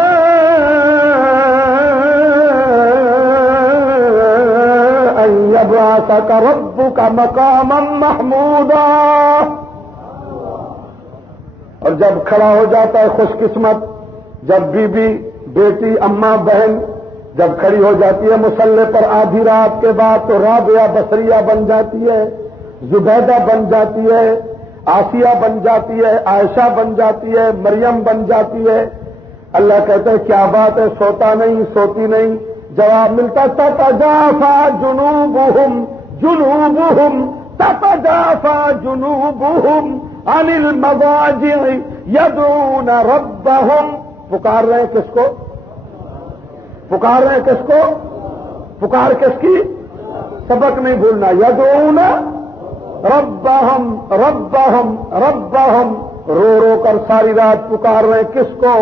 ان یبعثک ربک مقاما محمودا. اور جب کھڑا ہو جاتا ہے خوش قسمت، جب بیوی، بیٹی، اماں، بہن جب کھڑی ہو جاتی ہے مصلے پر آدھی رات کے بعد، تو رابعہ بصریہ بن جاتی ہے، زبیدہ بن جاتی ہے، آسیہ بن جاتی ہے، عائشہ بن جاتی ہے، مریم بن جاتی ہے. اللہ کہتا ہے کیا بات ہے، سوتا نہیں، سوتی نہیں؟ جواب ملتا تتجافا جنوبہم تتجافا جنوبہم عن المضاجع یدعون ربہم. پکار رہے ہیں کس کو؟ پکار رہے ہیں کس کو؟ پکار کس کی؟ سبق نہیں بھولنا. یدعون ربہم ربہم ربہم، رو رو کر ساری رات پکار رہے ہیں کس کو؟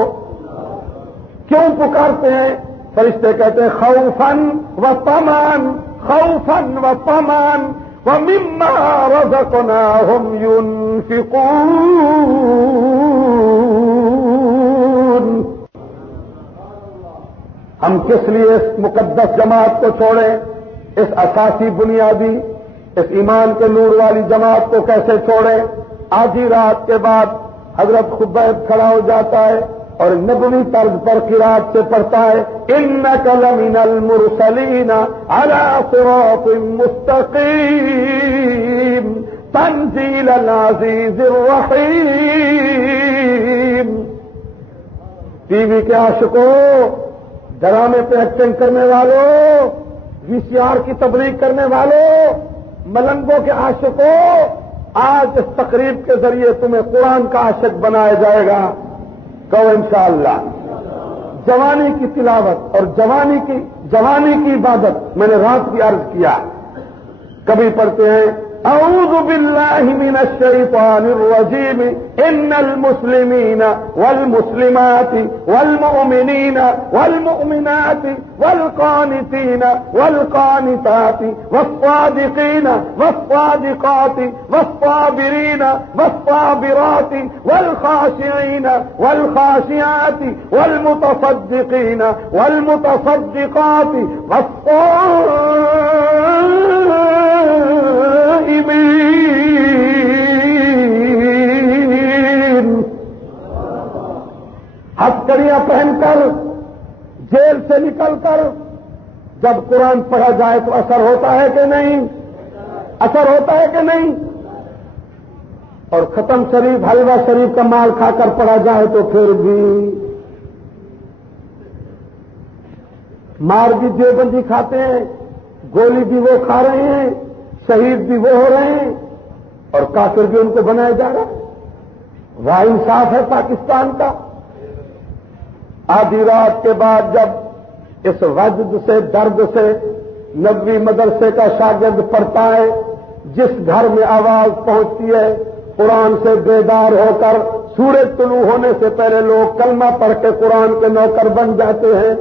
کیوں پکارتے ہیں؟ فرشتے کہتے ہیں خوفاً و طمعاً، خوفاً و طمعاً ومما رزقناہم ينفقون. ہم کس لیے اس مقدس جماعت کو چھوڑیں؟ اس اساسی بنیادی، اس ایمان کے نور والی جماعت کو کیسے چھوڑیں؟ آدھی رات کے بعد حضرت خبیب کھڑا ہو جاتا ہے اور نبوی طرز پر قرات سے پڑھتا ہے انک لمن المرسلین علی صراط مستقیم تنزیل العزیز الرحیم. ٹی وی کے عاشقوں، ڈرامے پہ ایکٹنگ کرنے والوں، وی سی آر کی تبلیغ کرنے والوں، ملنگوں کے عاشقوں، آج اس تقریب کے ذریعے تمہیں قرآن کا عاشق بنایا جائے گا. کہو انشاءاللہ. جوانی کی تلاوت اور جوانی کی عبادت میں نے رات بھی عرض کیا. کبھی پڑھتے ہیں اعوذ باللہ من الشیطان الرجیم ان المسلمین والمسلمات والمؤمنین والمؤمنات والقانتین والقانتات والصادقین والصادقات والصابرین والصابرات والخاشعین والخاشعات والمتصدقین والمتصدقات ہتھکڑیاں پہن کر جیل سے نکل کر جب قرآن پڑھا جائے تو اثر ہوتا ہے کہ نہیں؟ اثر ہوتا ہے کہ نہیں؟ اور ختم شریف، حلوہ شریف کا مال کھا کر پڑھا جائے تو پھر بھی مار بھی دیوبندی کھاتے ہیں، گولی بھی وہ کھا رہے ہیں، شہید بھی وہ ہو رہے ہیں، اور کافر بھی ان کو بنایا جا رہا ہے. واہ انصاف ہے پاکستان کا. آدھی رات کے بعد جب اس وجد سے درد سے نبوی مدرسے کا شاگرد پڑھتا ہے، جس گھر میں آواز پہنچتی ہے قرآن سے بیدار ہو کر سورج طلوع ہونے سے پہلے لوگ کلمہ پڑھ کے قرآن کے نوکر بن جاتے ہیں۔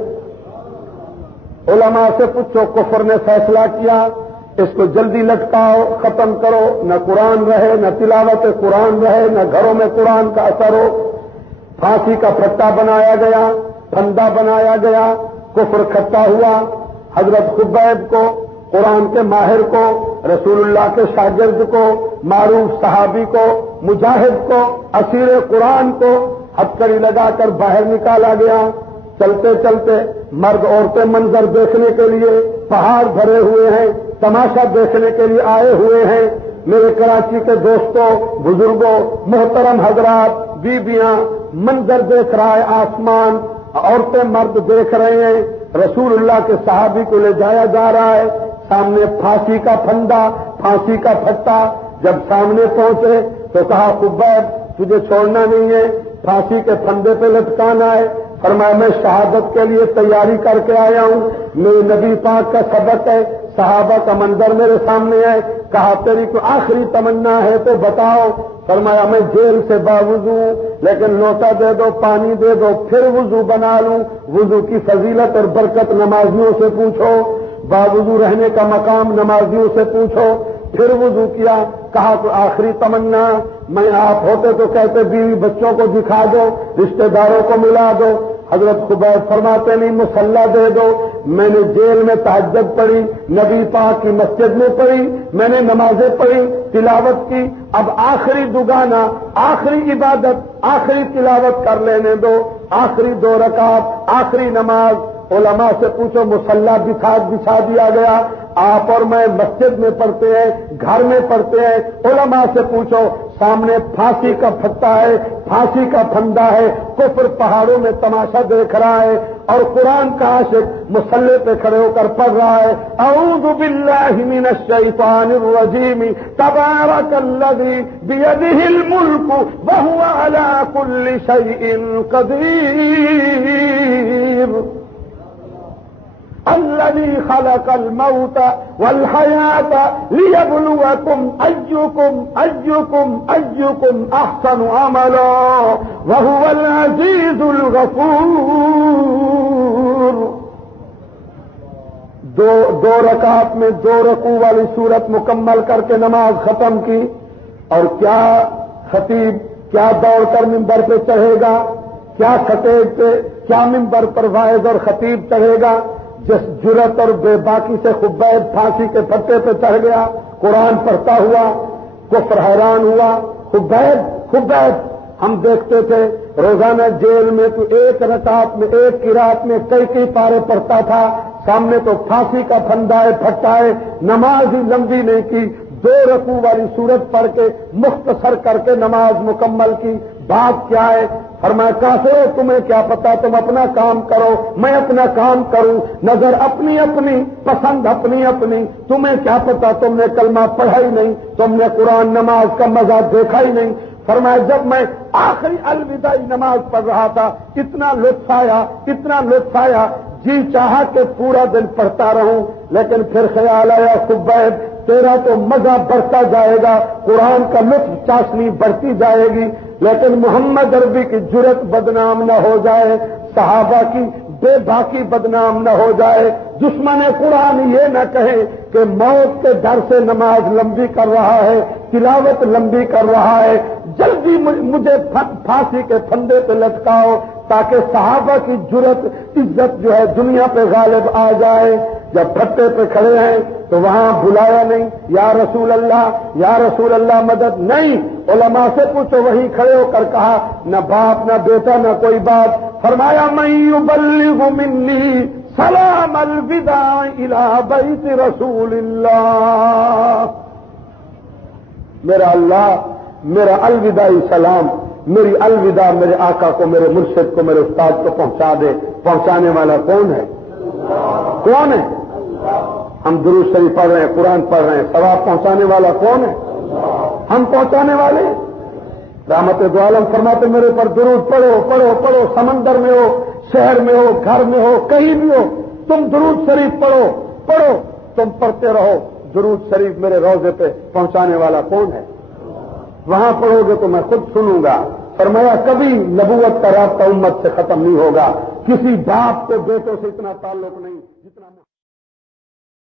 علماء سے پوچھو، کفر نے فیصلہ کیا اس کو جلدی لٹکاؤ، ختم کرو، نہ قرآن رہے، نہ تلاوت قرآن رہے، نہ گھروں میں قرآن کا اثر ہو۔ پھانسی کا پھٹا بنایا گیا، پھندا بنایا گیا، کفر کھٹا ہوا۔ حضرت خبیب کو، قرآن کے ماہر کو، رسول اللہ کے شاگرد کو، معروف صحابی کو، مجاہد کو، اسیر قرآن کو ہتھکڑی لگا کر باہر نکالا گیا۔ چلتے چلتے مرد عورتیں منظر دیکھنے کے لیے پہاڑ بھرے ہوئے ہیں، تماشا دیکھنے کے لیے آئے ہوئے ہیں۔ میرے کراچی کے دوستوں، بزرگوں، محترم حضرات، بیویاں، منظر دیکھ رہا ہے آسمان، عورتیں مرد دیکھ رہے ہیں۔ رسول اللہ کے صحابی کو لے جایا جا رہا ہے، سامنے پھانسی کا پھندا، پھانسی کا پھٹا۔ جب سامنے پہنچے تو کہا خبیب تجھے چھوڑنا نہیں ہے، پھانسی کے پھندے پہ لٹکانا ہے۔ فرمایا میں شہادت کے لیے تیاری کر کے آیا ہوں، میرے نبی پاک کا سبق ہے، صحابہ کا منظر میرے سامنے ہے۔ کہا تیری کوئی آخری تمنا ہے تو بتاؤ۔ فرمایا میں جیل سے باوضو ہوں، لیکن لوٹا دے دو، پانی دے دو، پھر وضو بنا لوں۔ وضو کی فضیلت اور برکت نمازیوں سے پوچھو، باوضو رہنے کا مقام نمازیوں سے پوچھو۔ پھر وضو کیا، کہا تو آخری تمنا میں آپ ہوتے تو کہتے بیوی بچوں کو دکھا دو، رشتہ داروں کو ملا دو۔ حضرت خبیب فرماتے نہیں مصلی دے دو۔ میں نے جیل میں تہجد پڑھی، نبی پاک کی مسجد میں پڑھی، میں نے نمازیں پڑھی، تلاوت کی، اب آخری دگانا، آخری عبادت، آخری تلاوت کر لینے دو، آخری 2 رکعت، آخری نماز۔ علماء سے پوچھو مصلی بچھا دیا گیا، آپ اور میں مسجد میں پڑھتے ہیں، گھر میں پڑھتے ہیں۔ علماء سے پوچھو سامنے پھانسی کا پھٹا ہے، پھانسی کا پھندا ہے، کفر پہاڑوں میں تماشا دیکھ رہا ہے، اور قرآن کا عاشق مصلی پہ کھڑے ہو کر پڑھ رہا ہے اعوذ باللہ من الشیطان الرجیم تبارک الذی بیدہ الملک وہو علی کل شیء قدیر الذي خلق الموت والحياة ليبلوكم أيكم أحسن عملا وهو العزيز الغفور۔ دو رکعت میں 2 رکوع والی صورت مکمل کر کے نماز ختم کی، اور کیا خطیب کیا دوڑ کر ممبر پہ چڑھے گا، کیا خطیب پہ، کیا ممبر پر واعظ اور خطیب چڑھے گا؟ جس جرت اور بے باکی سے خبیب پھانسی کے پھٹے پہ چڑھ گیا قرآن پڑھتا ہوا، کفر حیران ہوا۔ خبیب ہم دیکھتے تھے روزانہ جیل میں تو 1 رکعت میں 1 قرات میں کئی پارے پڑھتا تھا، سامنے تو پھانسی کا پھندا ہے، پھٹا ہے، نماز ہی لمبی نہیں کی، 2 رکوع والی صورت پڑھ کے مختصر کر کے نماز مکمل کی۔ بات کیا ہے؟ فرمایا کافرو تمہیں کیا پتا، تم اپنا کام کرو، میں اپنا کام کروں، نظر اپنی اپنی، پسند اپنی اپنی، تمہیں کیا پتا، تم نے کلمہ پڑھا ہی نہیں، تم نے قرآن نماز کا مزہ دیکھا ہی نہیں۔ فرمایا جب میں آخری الوداعی نماز پڑھ رہا تھا اتنا لطف آیا، جی چاہا کہ پورا دن پڑھتا رہوں، لیکن پھر خیال آیا خبیب تیرا تو مزہ بڑھتا جائے گا، قرآن کا لطف چاشنی بڑھتی جائے گی، لیکن محمد عربی کی جرت بدنام نہ ہو جائے، صحابہ کی بے باکی بدنام نہ ہو جائے، دشمن قرآن یہ نہ کہے کہ موت کے ڈر سے نماز لمبی کر رہا ہے، تلاوت لمبی کر رہا ہے، جلدی مجھے پھانسی کے پھندے پہ لٹکاؤ تاکہ صحابہ کی جرت عزت جو ہے دنیا پہ غالب آ جائے۔ جب پھٹے پہ کھڑے ہیں تو وہاں بلایا نہیں، یا رسول اللہ مدد نہیں۔ علماء سے پوچھو وہی کھڑے ہو کر کہا نہ باپ نہ بیٹا نہ کوئی بات، فرمایا من یبلغ منی سلام الوداع الی بیت رسول اللہ، میرا الوداعی سلام، میری الوداع میرے آقا کو، میرے مرشد کو، میرے استاد کو پہنچا دے۔ پہنچانے والا کون ہے؟ کون ہے؟ ہم درود شریف پڑھ رہے ہیں، قرآن پڑھ رہے ہیں، ثواب پہنچانے والا کون ہے؟ ہم پہنچانے والے۔ رحمت دو عالم فرماتے میرے پر درود پڑھو، سمندر میں ہو، شہر میں ہو، گھر میں ہو، کہیں بھی ہو، تم درود شریف پڑھو، تم پڑھتے رہو۔ درود شریف میرے روضے پہ پہنچانے والا کون ہے؟ وہاں پڑھو گے تو میں خود سنوں گا۔ فرمایا کبھی نبوت کا رابطہ امت سے ختم نہیں ہوگا، کسی باپ کو بیٹوں سے اتنا تعلق نہیں جتنا